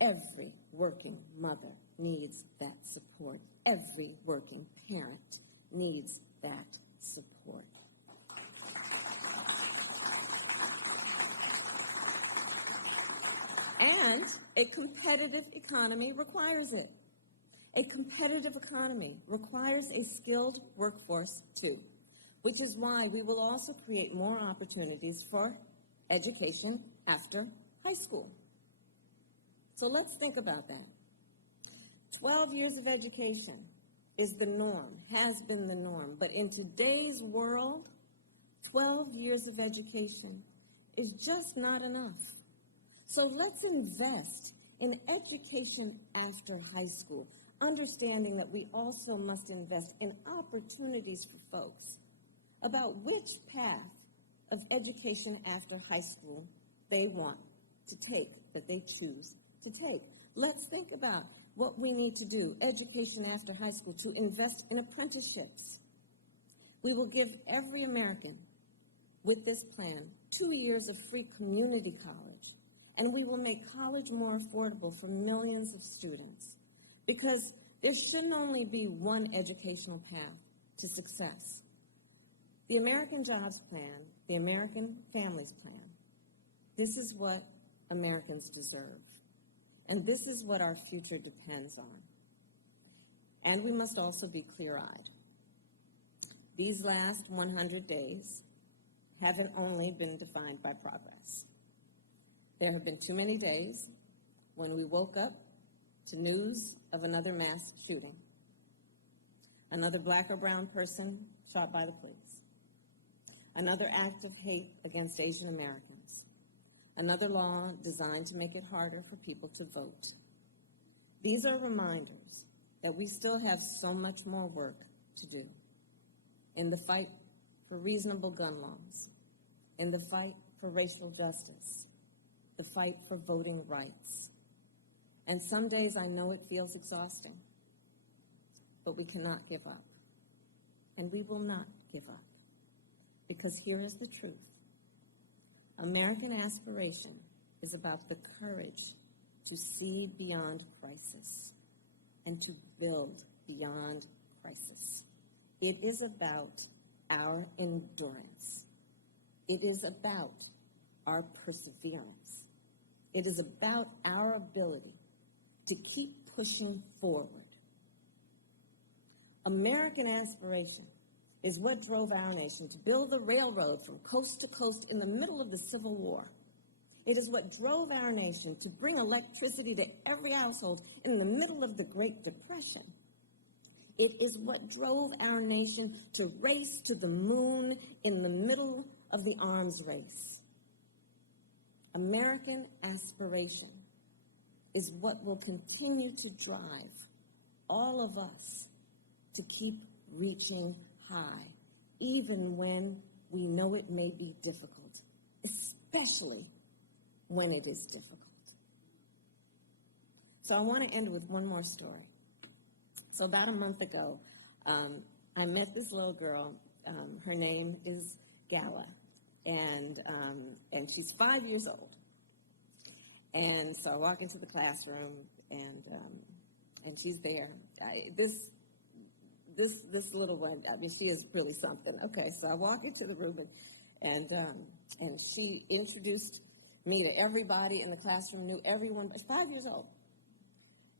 Every working mother needs that support. Every working parent needs that support. And a competitive economy requires it. A competitive economy requires a skilled workforce too, which is why we will also create more opportunities for education after high school. So let's think about that. 12 years of education is the norm, has been the norm, but in today's world, 12 years of education is just not enough. So let's invest in education after high school, understanding that we also must invest in opportunities for folks about which path of education after high school they want to take, that they choose to take. Let's think about what we need to do, education after high school, to invest in apprenticeships. We will give every American with this plan 2 years of free community college, and we will make college more affordable for millions of students, because there shouldn't only be one educational path to success. The American Jobs Plan, the American Families Plan, this is what Americans deserve. And this is what our future depends on. And we must also be clear-eyed. These last 100 days haven't only been defined by progress. There have been too many days when we woke up to news of another mass shooting, another black or brown person shot by the police, another act of hate against Asian Americans, another law designed to make it harder for people to vote. These are reminders that we still have so much more work to do in the fight for reasonable gun laws, in the fight for racial justice, the fight for voting rights. And some days I know it feels exhausting, but we cannot give up. And we will not give up, because here is the truth. American aspiration is about the courage to see beyond crisis and to build beyond crisis. It is about our endurance. It is about our perseverance. It is about our ability to keep pushing forward. American aspiration is what drove our nation to build the railroad from coast to coast in the middle of the Civil War. It is what drove our nation to bring electricity to every household in the middle of the Great Depression. It is what drove our nation to race to the moon in the middle of the arms race. American aspiration is what will continue to drive all of us to keep reaching high, even when we know it may be difficult, especially when it is difficult. So I want to end with one more story. So about a month ago, I met this little girl. Her name is Gala, and she's 5 years old. And so I walk into the classroom, and she's there. This little one, I mean, she is really something. Okay, so I walk into the room, and she introduced me to everybody in the classroom, knew everyone. She's 5 years old.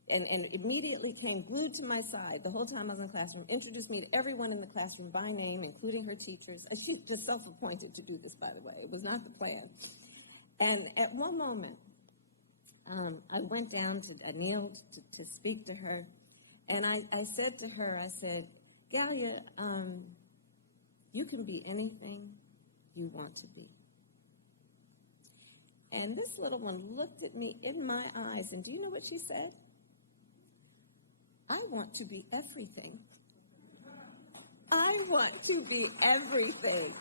And immediately came glued to my side the whole time I was in the classroom, introduced me to everyone in the classroom by name, including her teachers. And she was self-appointed to do this, by the way. It was not the plan. And at one moment, I went down I kneeled to speak to her, and I said to her, I said, Galia, you can be anything you want to be. And this little one looked at me in my eyes, and do you know what she said? I want to be everything. I want to be everything.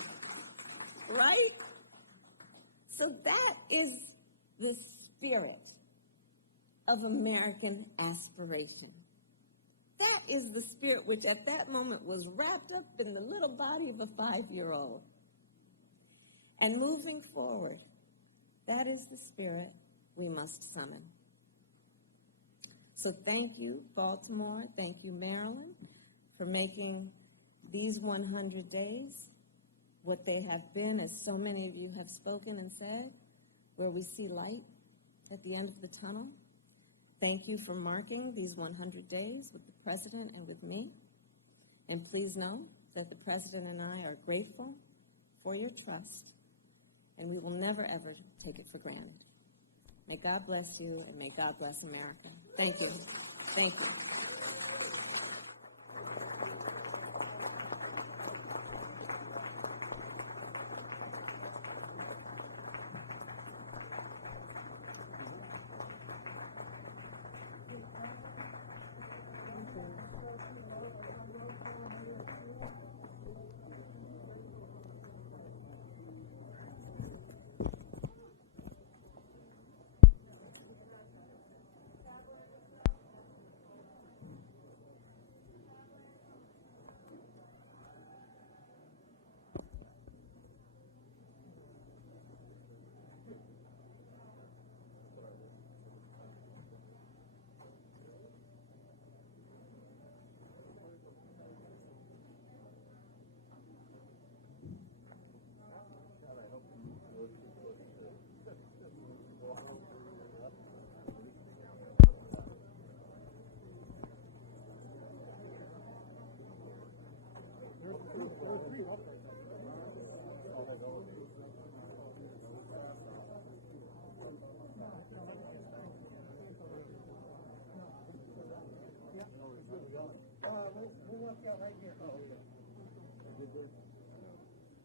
Right? So that is the spirit of American aspiration. That is the spirit which at that moment was wrapped up in the little body of a 5-year-old. And moving forward, that is the spirit we must summon. So thank you, Baltimore, thank you, Maryland, for making these 100 days what they have been, as so many of you have spoken and said, where we see light at the end of the tunnel. Thank you for marking these 100 days with the President and with me. And please know that the President and I are grateful for your trust, and we will never, ever take it for granted. May God bless you, and may God bless America. Thank you. Thank you.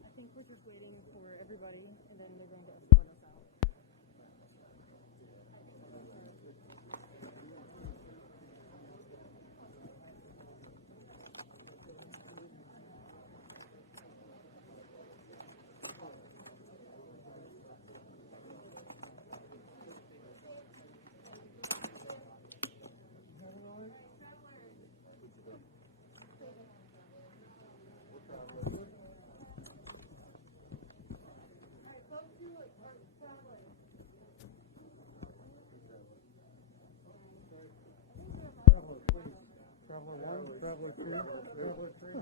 I think we're just waiting for everybody, and then they're going to escort us out. Traveler 1, Traveler 2, Traveler 3.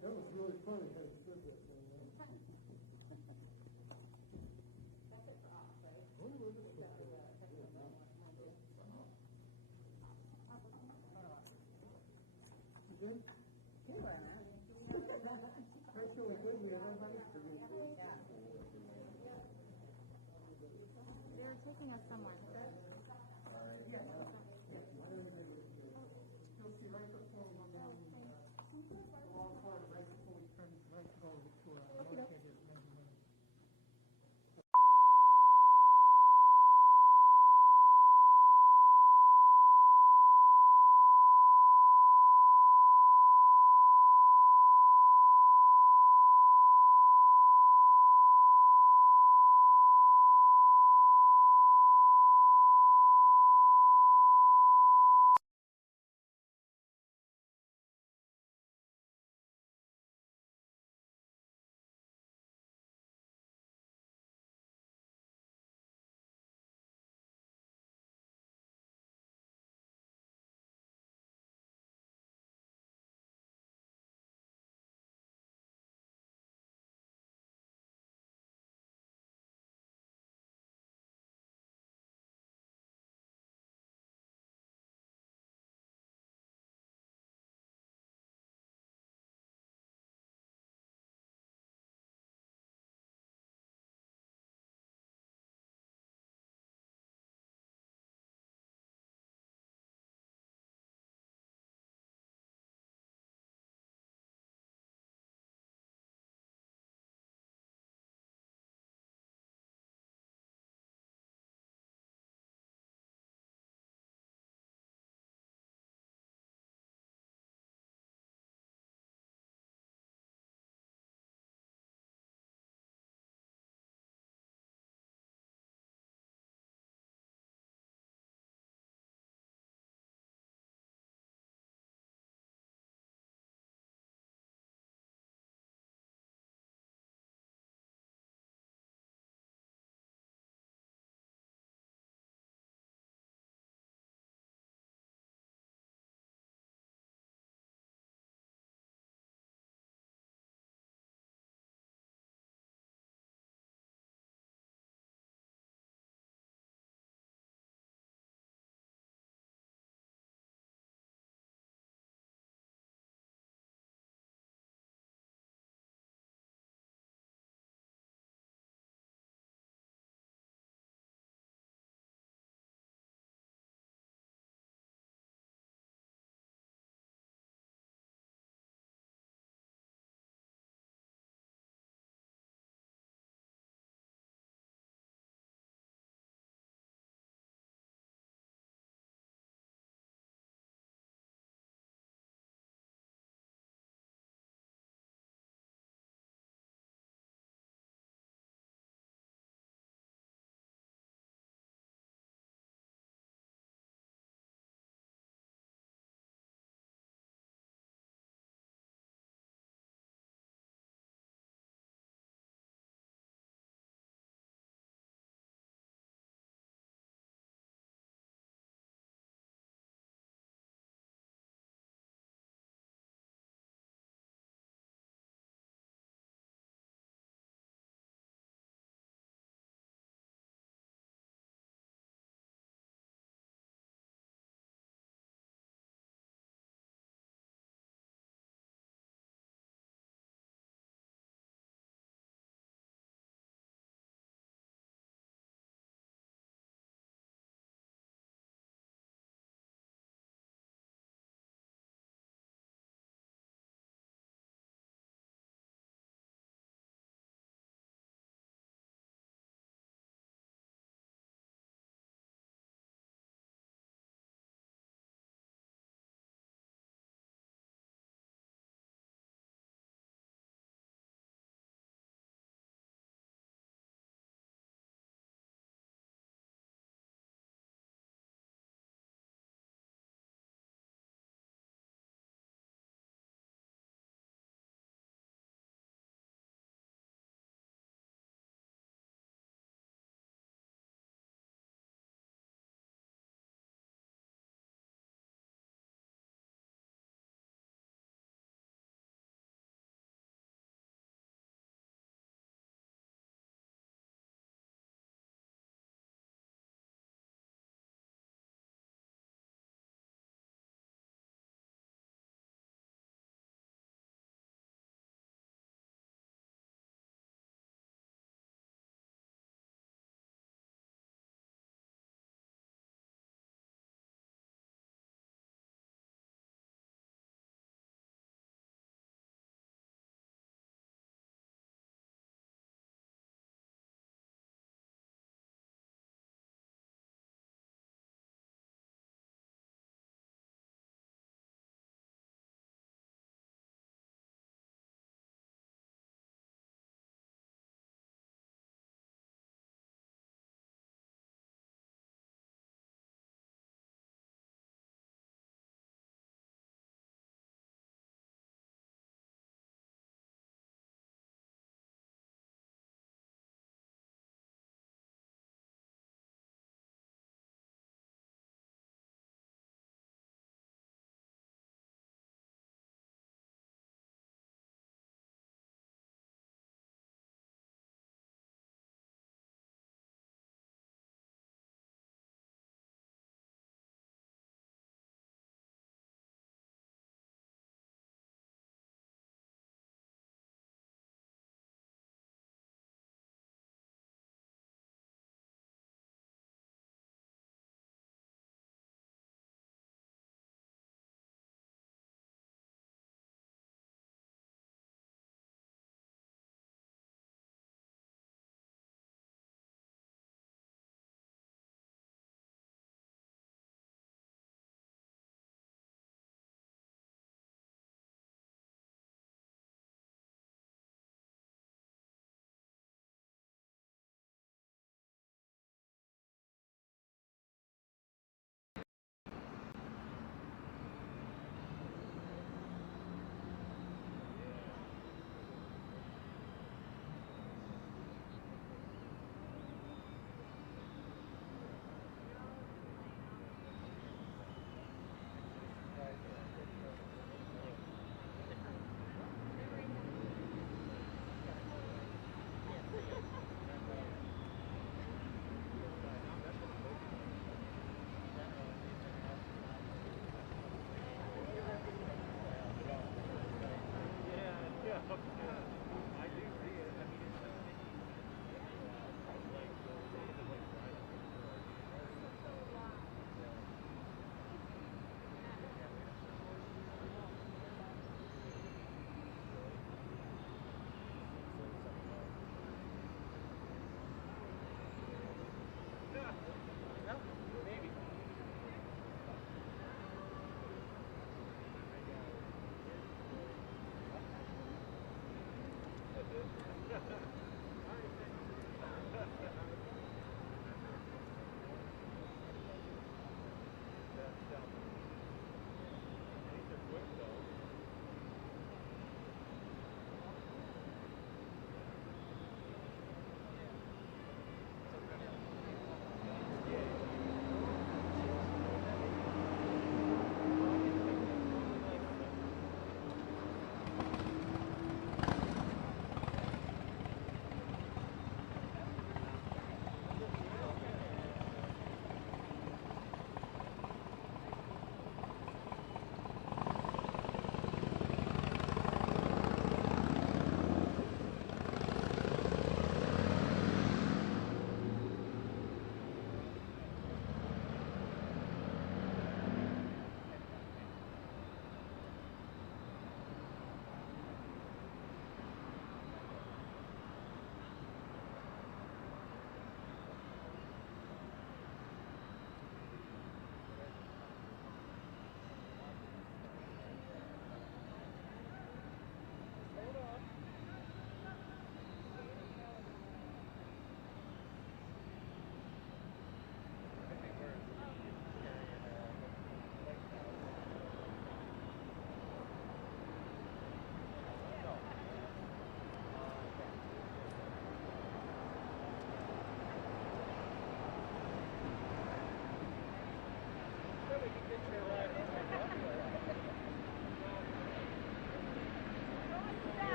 That was really funny. They're taking us somewhere.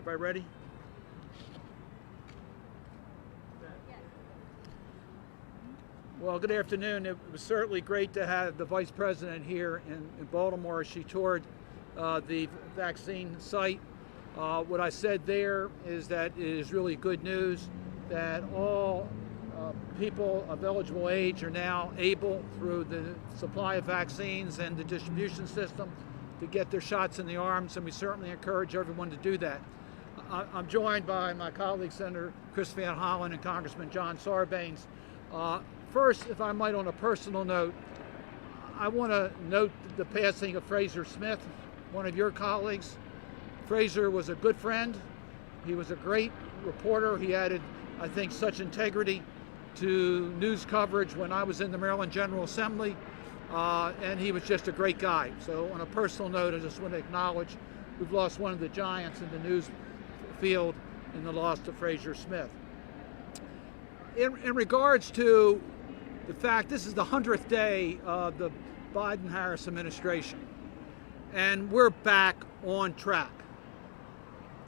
Everybody ready? Well, good afternoon. It was certainly great to have the Vice President here in Baltimore. She toured the vaccine site. What I said there is that it is really good news that all people of eligible age are now able, through the supply of vaccines and the distribution system, to get their shots in the arms, and we certainly encourage everyone to do that. I'm joined by my colleague, Senator Chris Van Hollen and Congressman John Sarbanes. First, if I might, on a personal note, I want to note the passing of Fraser Smith, one of your colleagues. Fraser was a good friend. He was a great reporter. He added, I think, such integrity to news coverage when I was in the Maryland General Assembly, and he was just a great guy. So on a personal note, I just want to acknowledge we've lost one of the giants in the news field in the loss of Fraser Smith. In regards to the fact this is the 100th day of the Biden-Harris administration, and we're back on track.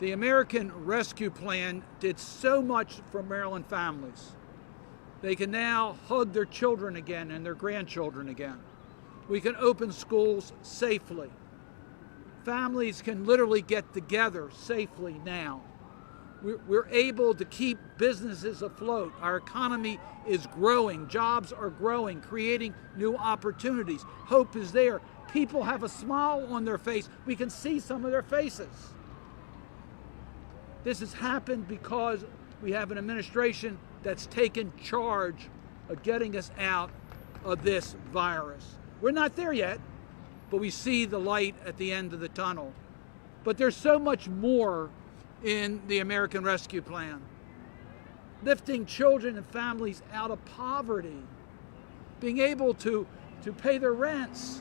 The American Rescue Plan did so much for Maryland families. They can now hug their children again and their grandchildren again. We can open schools safely. Families can literally get together safely now. We're able to keep businesses afloat. Our economy is growing. Jobs are growing, creating new opportunities. Hope is there. People have a smile on their face. We can see some of their faces. This has happened because we have an administration that's taken charge of getting us out of this virus. We're not there yet, but we see the light at the end of the tunnel. But there's so much more in the American Rescue Plan. Lifting children and families out of poverty, being able to pay their rents,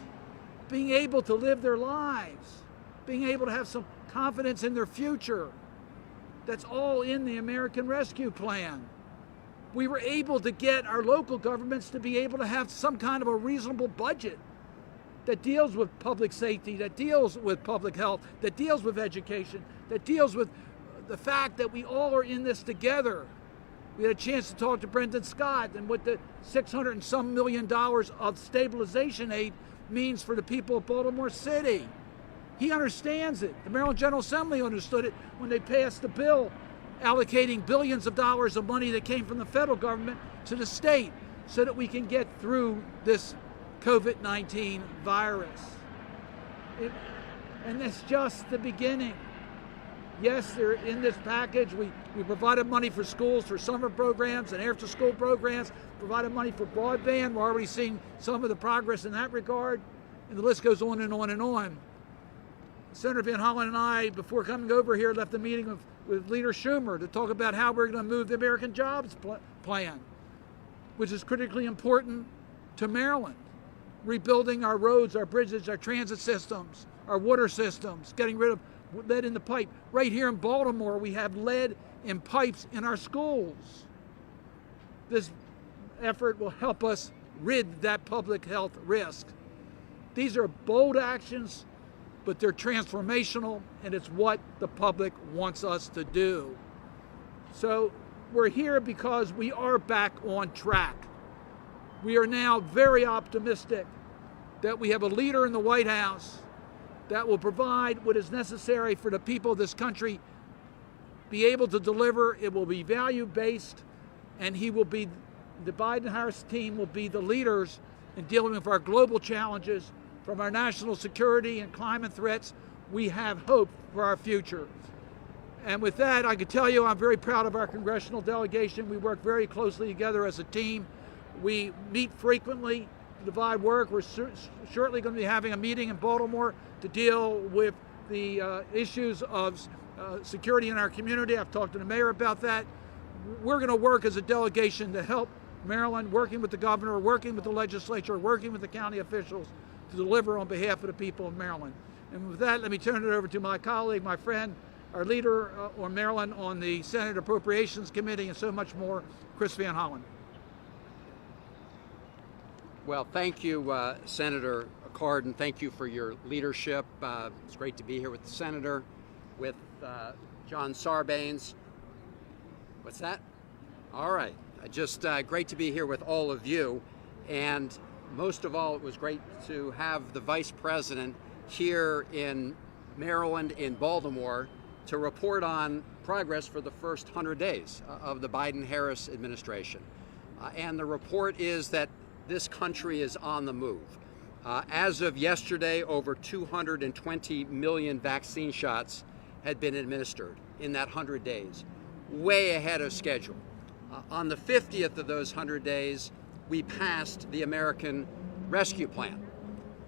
being able to live their lives, being able to have some confidence in their future. That's all in the American Rescue Plan. We were able to get our local governments to be able to have some kind of a reasonable budget that deals with public safety, that deals with public health, that deals with education, that deals with the fact that we all are in this together. We had a chance to talk to Brendan Scott and what the $600 and some million of stabilization aid means for the people of Baltimore City. He understands it. The Maryland General Assembly understood it when they passed the bill allocating billions of dollars of money that came from the federal government to the state so that we can get through this COVID-19 virus. And that's just the beginning. Yes, they're in this package. We provided money for schools, for summer programs and after-school programs, provided money for broadband. We're already seeing some of the progress in that regard, and the list goes on and on and on. Senator Van Hollen and I, before coming over here, left a meeting with Leader Schumer to talk about how we're going to move the American Jobs Plan, which is critically important to Maryland. Rebuilding our roads, our bridges, our transit systems, our water systems, getting rid of lead in the pipe. Right here in Baltimore, we have lead in pipes in our schools. This effort will help us rid that public health risk. These are bold actions, but they're transformational, and it's what the public wants us to do. So we're here because we are back on track. We are now very optimistic that we have a leader in the White House that will provide what is necessary for the people of this country, be able to deliver. It will be value-based, and the Biden-Harris team will be the leaders in dealing with our global challenges. From our national security and climate threats, we have hope for our future. And with that, I can tell you I'm very proud of our congressional delegation. We work very closely together as a team. We meet frequently to divide work. We're shortly going to be having a meeting in Baltimore to deal with the issues of security in our community. I've talked to the mayor about that. We're going to work as a delegation to help Maryland, working with the governor, working with the legislature, working with the county officials to deliver on behalf of the people of Maryland. And with that, let me turn it over to my colleague, my friend, our leader on Maryland on the Senate Appropriations Committee and so much more, Chris Van Hollen. Well, thank you, Senator Cardin. Thank you for your leadership. It's great to be here with the senator. with John Sarbanes. What's that? All right. Just great to be here with all of you. And most of all, it was great to have the Vice President here in Maryland, in Baltimore, to report on progress for the first 100 days of the Biden-Harris administration. And the report is that this country is on the move. As of yesterday, over 220 million vaccine shots had been administered in that 100 days, way ahead of schedule. On the 50th of those 100 days, we passed the American Rescue Plan.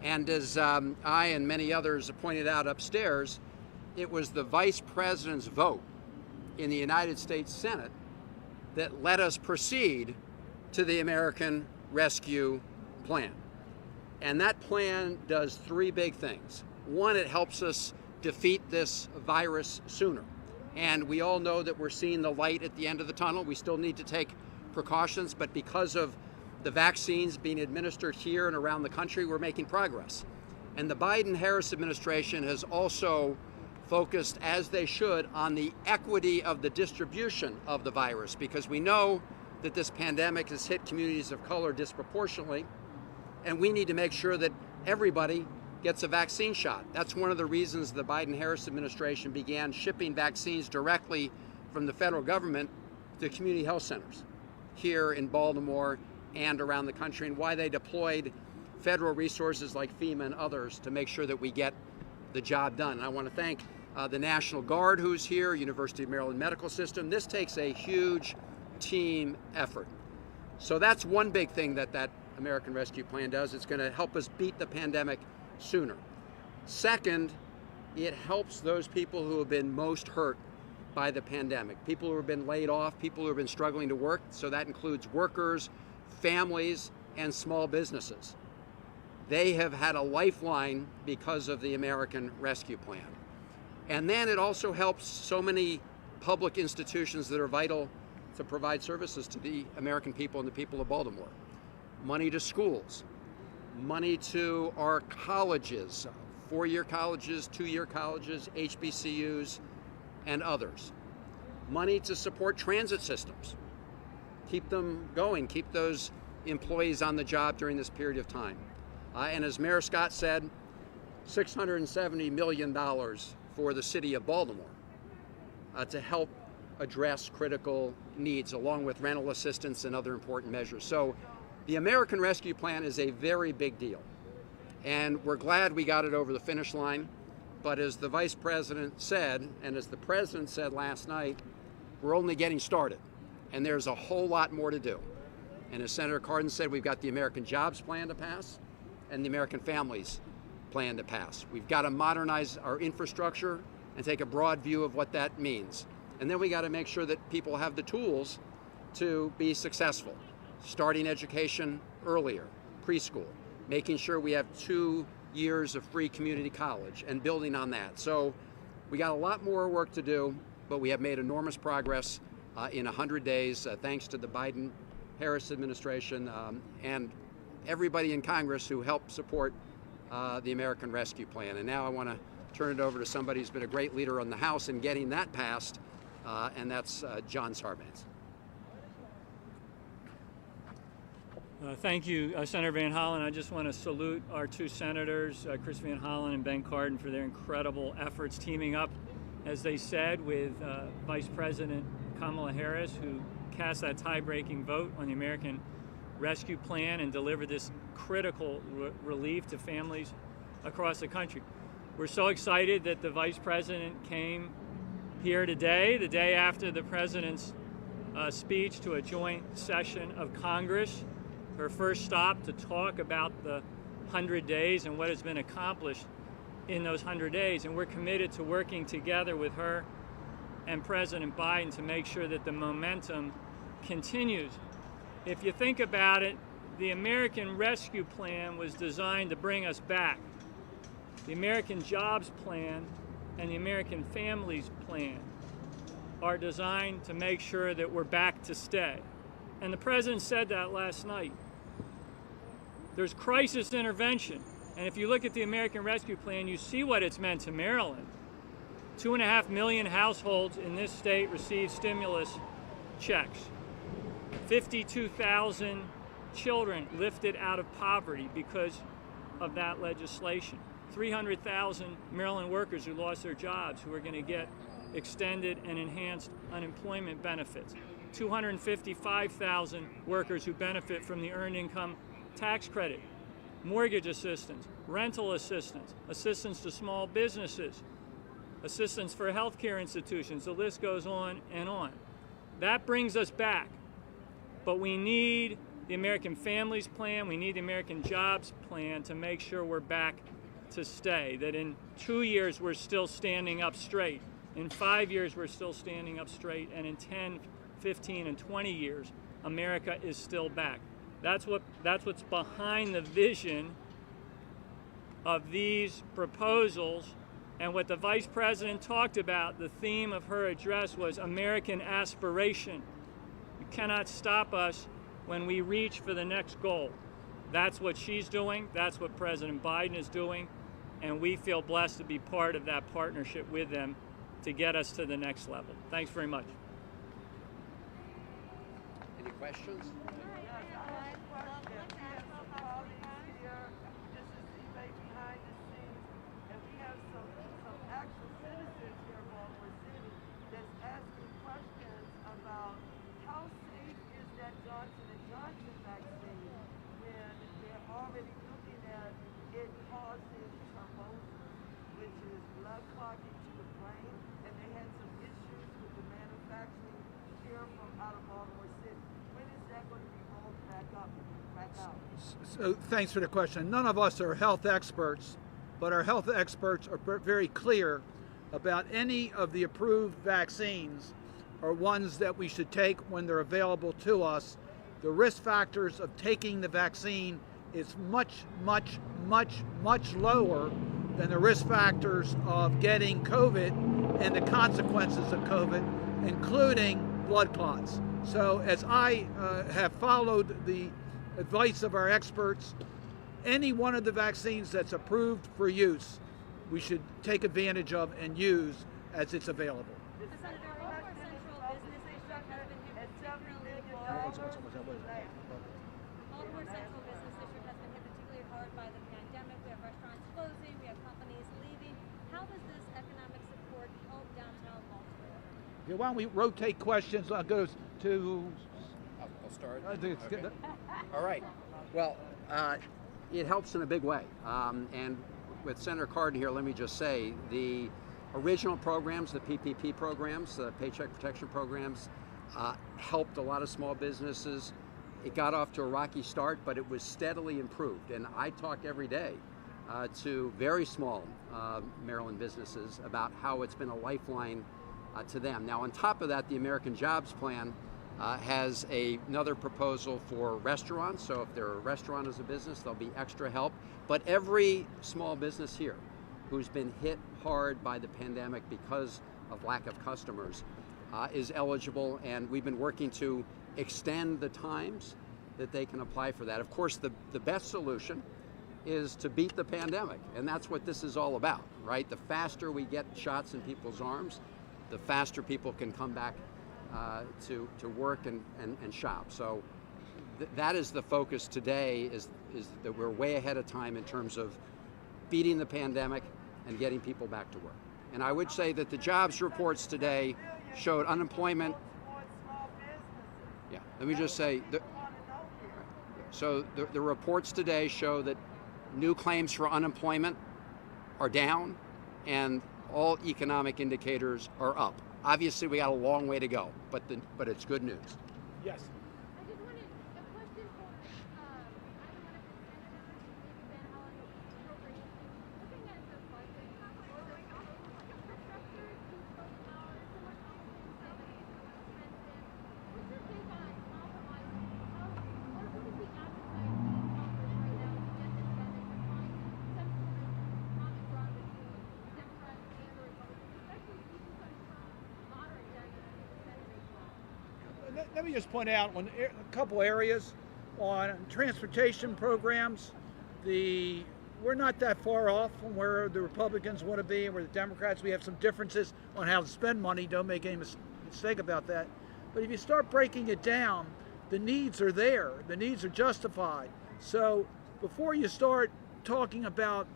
And as I and many others pointed out upstairs, it was the Vice President's vote in the United States Senate that let us proceed to the American Rescue Plan. And that plan does three big things. One, it helps us defeat this virus sooner. And we all know that we're seeing the light at the end of the tunnel. We still need to take precautions, but because of the vaccines being administered here and around the country, we're making progress. And the Biden-Harris administration has also focused, as they should, on the equity of the distribution of the virus, because we know that this pandemic has hit communities of color disproportionately, and we need to make sure that everybody gets a vaccine shot. That's one of the reasons the Biden-Harris administration began shipping vaccines directly from the federal government to community health centers here in Baltimore and around the country, and why they deployed federal resources like FEMA and others to make sure that we get the job done. And I want to thank the National Guard who's here, University of Maryland Medical System. This takes a huge team effort. So that's one big thing that American Rescue Plan does. It's going to help us beat the pandemic sooner. Second, it helps those people who have been most hurt by the pandemic, people who have been laid off, people who have been struggling to work. So that includes workers, families, and small businesses. They have had a lifeline because of the American Rescue Plan. And then it also helps so many public institutions that are vital to provide services to the American people and the people of Baltimore. Money to schools, money to our colleges, 4-year colleges, 2-year colleges, HBCUs, and others. Money to support transit systems. Keep them going, keep those employees on the job during this period of time. And as Mayor Scott said, $670 million for the city of Baltimore to help address critical needs, along with rental assistance and other important measures. So the American Rescue Plan is a very big deal. And we're glad we got it over the finish line. But as the Vice President said, and as the President said last night, we're only getting started. And there's a whole lot more to do. And as Senator Cardin said, we've got the American Jobs Plan to pass and the American Families Plan to pass. We've got to modernize our infrastructure and take a broad view of what that means. And then we got to make sure that people have the tools to be successful. Starting education earlier, preschool, making sure we have 2 years of free community college and building on that. So we got a lot more work to do, but we have made enormous progress in 100 days, thanks to the Biden-Harris administration and everybody in Congress who helped support the American Rescue Plan. And now I want to turn it over to somebody who's been a great leader on the House in getting that passed, and that's John Sarbanes. Thank you, Senator Van Hollen. I just want to salute our two senators, Chris Van Hollen and Ben Cardin, for their incredible efforts teaming up, as they said, with Vice President Kamala Harris, who cast that tie-breaking vote on the American Rescue Plan and delivered this critical relief to families across the country. We're so excited that the Vice President came here today, the day after the President's speech to a joint session of Congress, her first stop to talk about the 100 days and what has been accomplished in those 100 days. And we're committed to working together with her and President Biden to make sure that the momentum continues. If you think about it, the American Rescue Plan was designed to bring us back. The American Jobs Plan and the American Families Plan are designed to make sure that we're back to stay. And the President said that last night. There's crisis intervention. And if you look at the American Rescue Plan, you see what it's meant to Maryland. 2.5 million households in this state received stimulus checks. 52,000 children lifted out of poverty because of that legislation. 300,000 Maryland workers who lost their jobs who are going to get extended and enhanced unemployment benefits. 255,000 workers who benefit from the Earned Income Tax Credit, mortgage assistance, rental assistance, assistance to small businesses, assistance for healthcare institutions. The list goes on and on. That brings us back. But we need the American Families Plan, we need the American Jobs Plan to make sure we're back to stay, that in 2 years we're still standing up straight, in 5 years we're still standing up straight, and in 10, 15, and 20 years, America is still back. That's what's behind the vision of these proposals. And what the Vice President talked about, the theme of her address was American aspiration. You cannot stop us when we reach for the next goal. That's what she's doing, that's what President Biden is doing, and we feel blessed to be part of that partnership with them to get us to the next level. Thanks very much. Any questions? So thanks for the question. None of us are health experts, but our health experts are very clear about any of the approved vaccines are ones that we should take when they're available to us. The risk factors of taking the vaccine is much, much, much, much lower than the risk factors of getting COVID and the consequences of COVID, including blood clots. So as I have followed the advice of our experts, any one of the vaccines that's approved for use, we should take advantage of and use as it's available. Baltimore Central Business District has been hit particularly hard by the pandemic. We have restaurants closing, we have companies leaving. How does this economic support help downtown Baltimore? Okay, why don't we rotate questions? I'll go to... I'll start. Okay. All right. Well, it helps in a big way. And with Senator Cardin here, let me just say, the original programs, the PPP programs, the Paycheck Protection Programs, helped a lot of small businesses. It got off to a rocky start, but it was steadily improved. And I talk every day to very small Maryland businesses about how it's been a lifeline to them. Now, on top of that, the American Jobs Plan has another proposal for restaurants. So if they're a restaurant as a business, there'll be extra help. But every small business here who's been hit hard by the pandemic because of lack of customers is eligible, and we've been working to extend the times that they can apply for that. Of course, the best solution is to beat the pandemic, and that's what this is all about, right? The faster we get shots in people's arms, the faster people can come back to work and shop. So that is the focus today, is that we're way ahead of time in terms of beating the pandemic and getting people back to work. And I would say that the jobs reports today showed unemployment. Yeah, let me just say, the reports today show that new claims for unemployment are down and all economic indicators are up. Obviously, we got a long way to go, but it's good news. Yes. I just wanted a question for either one of the senators, maybe Ben Hollen, appropriations. Looking at the budget, how much infrastructure is $2 trillion, so much complicated stuff, so expensive. What's your take on compromising? What is the appetite of Congress right now to get this done and to find some sort of common ground between Democrats and the Republicans, especially people coming from moderate Democrats in the Senate as well? Let me just point out a couple areas on transportation programs. The we're not that far off from where the Republicans want to be and where the Democrats. We have some differences on how to spend money. Don't make any mistake about that. But if you start breaking it down, the needs are there. The needs are justified. So before you start talking about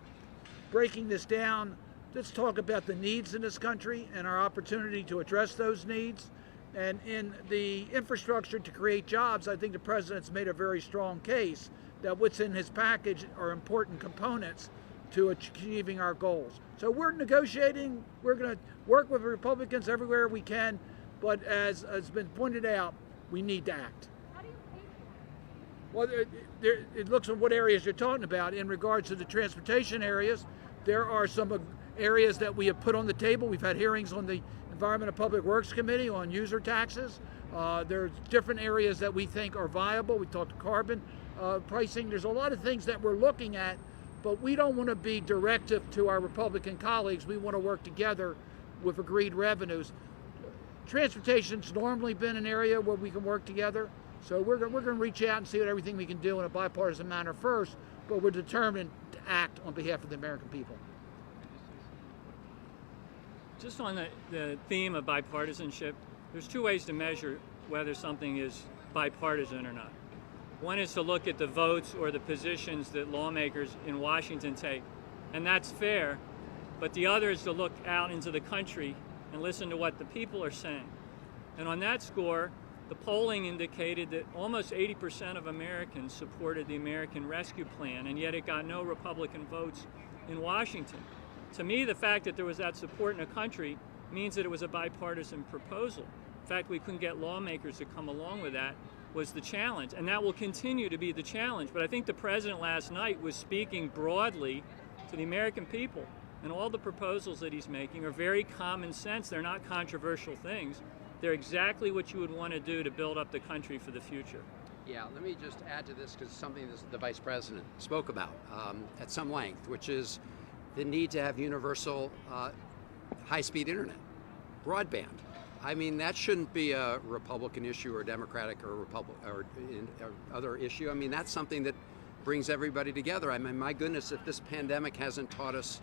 breaking this down, let's talk about the needs in this country and our opportunity to address those needs. And in the infrastructure to create jobs, I think the president's made a very strong case that what's in his package are important components to achieving our goals. So we're negotiating. We're going to work with Republicans everywhere we can. But as has been pointed out, we need to act. How do you pay for it? Well, it looks at what areas you're talking about. In regards to the transportation areas, there are some areas that we have put on the table. We've had hearings on the Environment and Public Works Committee on user taxes. There's different areas that we think are viable. We talked carbon pricing. There's a lot of things that we're looking at, but we don't want to be directive to our Republican colleagues. We want to work together with agreed revenues. Transportation's normally been an area where we can work together, so we're going to reach out and see what everything we can do in a bipartisan manner first, but we're determined to act on behalf of the American people. Just on the theme of bipartisanship, there's two ways to measure whether something is bipartisan or not. One is to look at the votes or the positions that lawmakers in Washington take, and that's fair, but the other is to look out into the country and listen to what the people are saying. And on that score, the polling indicated that almost 80% of Americans supported the American Rescue Plan, and yet it got no Republican votes in Washington. To me, the fact that there was that support in the country means that it was a bipartisan proposal. In fact, we couldn't get lawmakers to come along with that was the challenge, and that will continue to be the challenge. But I think the president last night was speaking broadly to the American people, and all the proposals that he's making are very common sense. They're not controversial things. They're exactly what you would want to do to build up the country for the future. Yeah, let me just add to this, because something that the Vice President spoke about at some length, which is the need to have universal high-speed internet, broadband. I mean, that shouldn't be a Republican issue or Democratic or other issue. I mean, that's something that brings everybody together. I mean, my goodness, if this pandemic hasn't taught us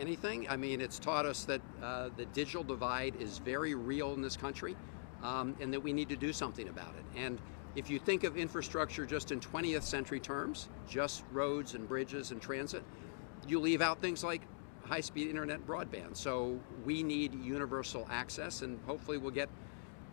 anything, I mean, it's taught us that the digital divide is very real in this country, and that we need to do something about it. And if you think of infrastructure just in 20th century terms, just roads and bridges and transit, you leave out things like high-speed internet broadband. So we need universal access, and hopefully we'll get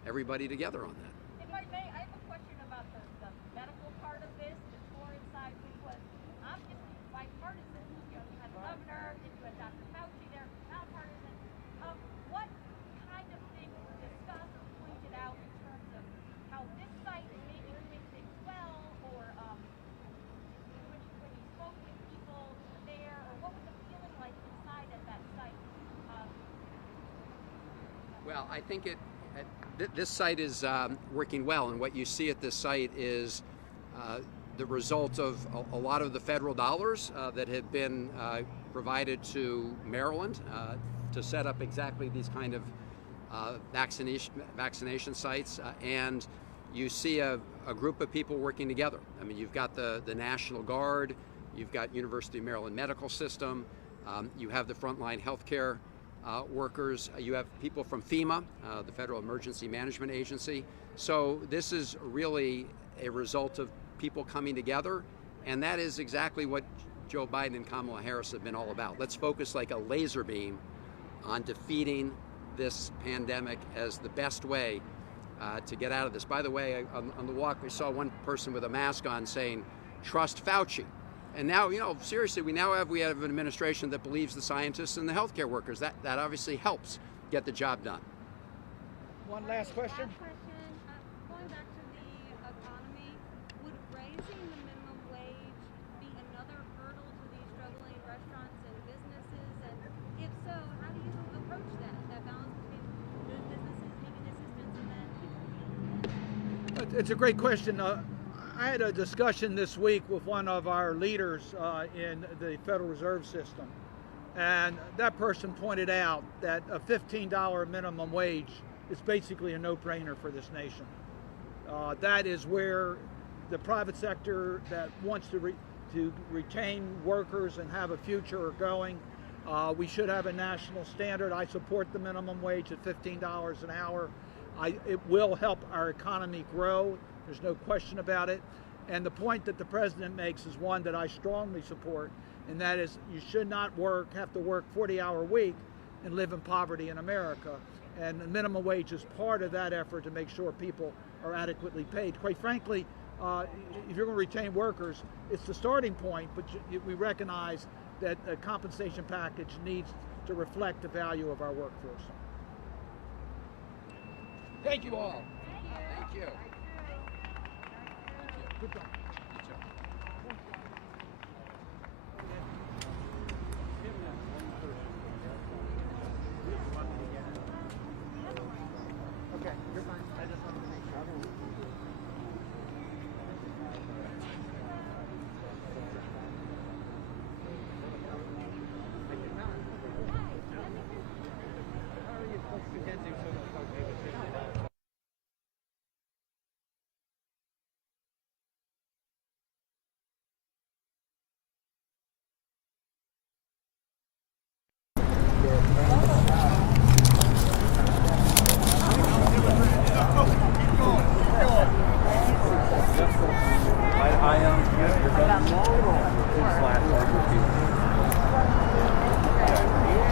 everybody together on that. If I may, I have a question about the medical part of this, the tourism side, which was obviously bipartisan. You know, you had the governor, then you had Dr. Fauci there, nonpartisan. What kind of things were discussed or pointed out in terms of how this site is maybe doing things well, or when you spoke with people there, or what was the feeling like inside at that site? Well, I think this site is working well, and what you see at this site is the result of a lot of the federal dollars that have been provided to Maryland to set up exactly these kind of vaccination sites, and you see a group of people working together. I mean, you've got the National Guard, you've got University of Maryland Medical System, you have the frontline healthcare workers, you have people from FEMA, the Federal Emergency Management Agency. So this is really a result of people coming together, and that is exactly what Joe Biden and Kamala Harris have been all about. Let's focus like a laser beam on defeating this pandemic as the best way to get out of this. By the way, on the walk, we saw one person with a mask on saying, "Trust Fauci." And now, you know, seriously, we have an administration that believes the scientists and the healthcare workers. That obviously helps get the job done. One last question. Going back to the economy, would raising the minimum wage be another hurdle to these struggling restaurants and businesses? And if so, how do you approach that balance between those businesses needing assistance and then people? It's a great question. I had a discussion this week with one of our leaders in the Federal Reserve System, and that person pointed out that a $15 minimum wage is basically a no-brainer for this nation. That is where the private sector that wants to to retain workers and have a future going. We should have a national standard. I support the minimum wage at $15 an hour. It will help our economy grow. There's no question about it. And the point that the president makes is one that I strongly support, and that is you should not have to work 40-hour week and live in poverty in America. And the minimum wage is part of that effort to make sure people are adequately paid. Quite frankly, if you're going to retain workers, it's the starting point, but we recognize that a compensation package needs to reflect the value of our workforce. Thank you all. Thank you. Good job. Okay, you're fine. I just wanted to make sure.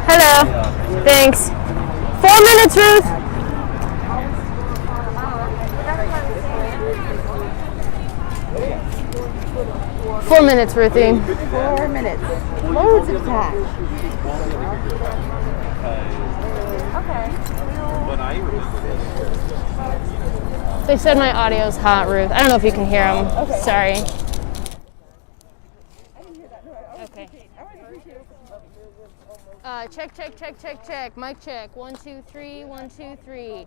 Hello. Thanks. 4 minutes, Ruth. Four minutes, Ruthie. 4 minutes. Loads of time. They said my audio's hot, Ruth. I don't know if you can hear them. Okay. Sorry. Okay. Check. Mic check. 1, 2, 3. 1, 2, 3.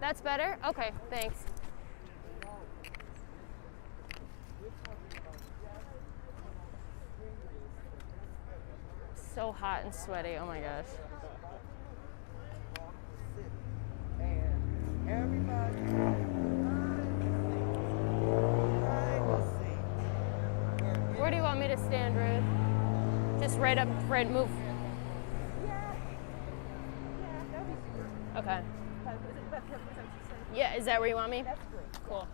That's better? Okay, thanks. So hot and sweaty. Oh my gosh. Where do you want me to stand, Ruth? Just move. Okay. Yeah, is that where you want me? Cool.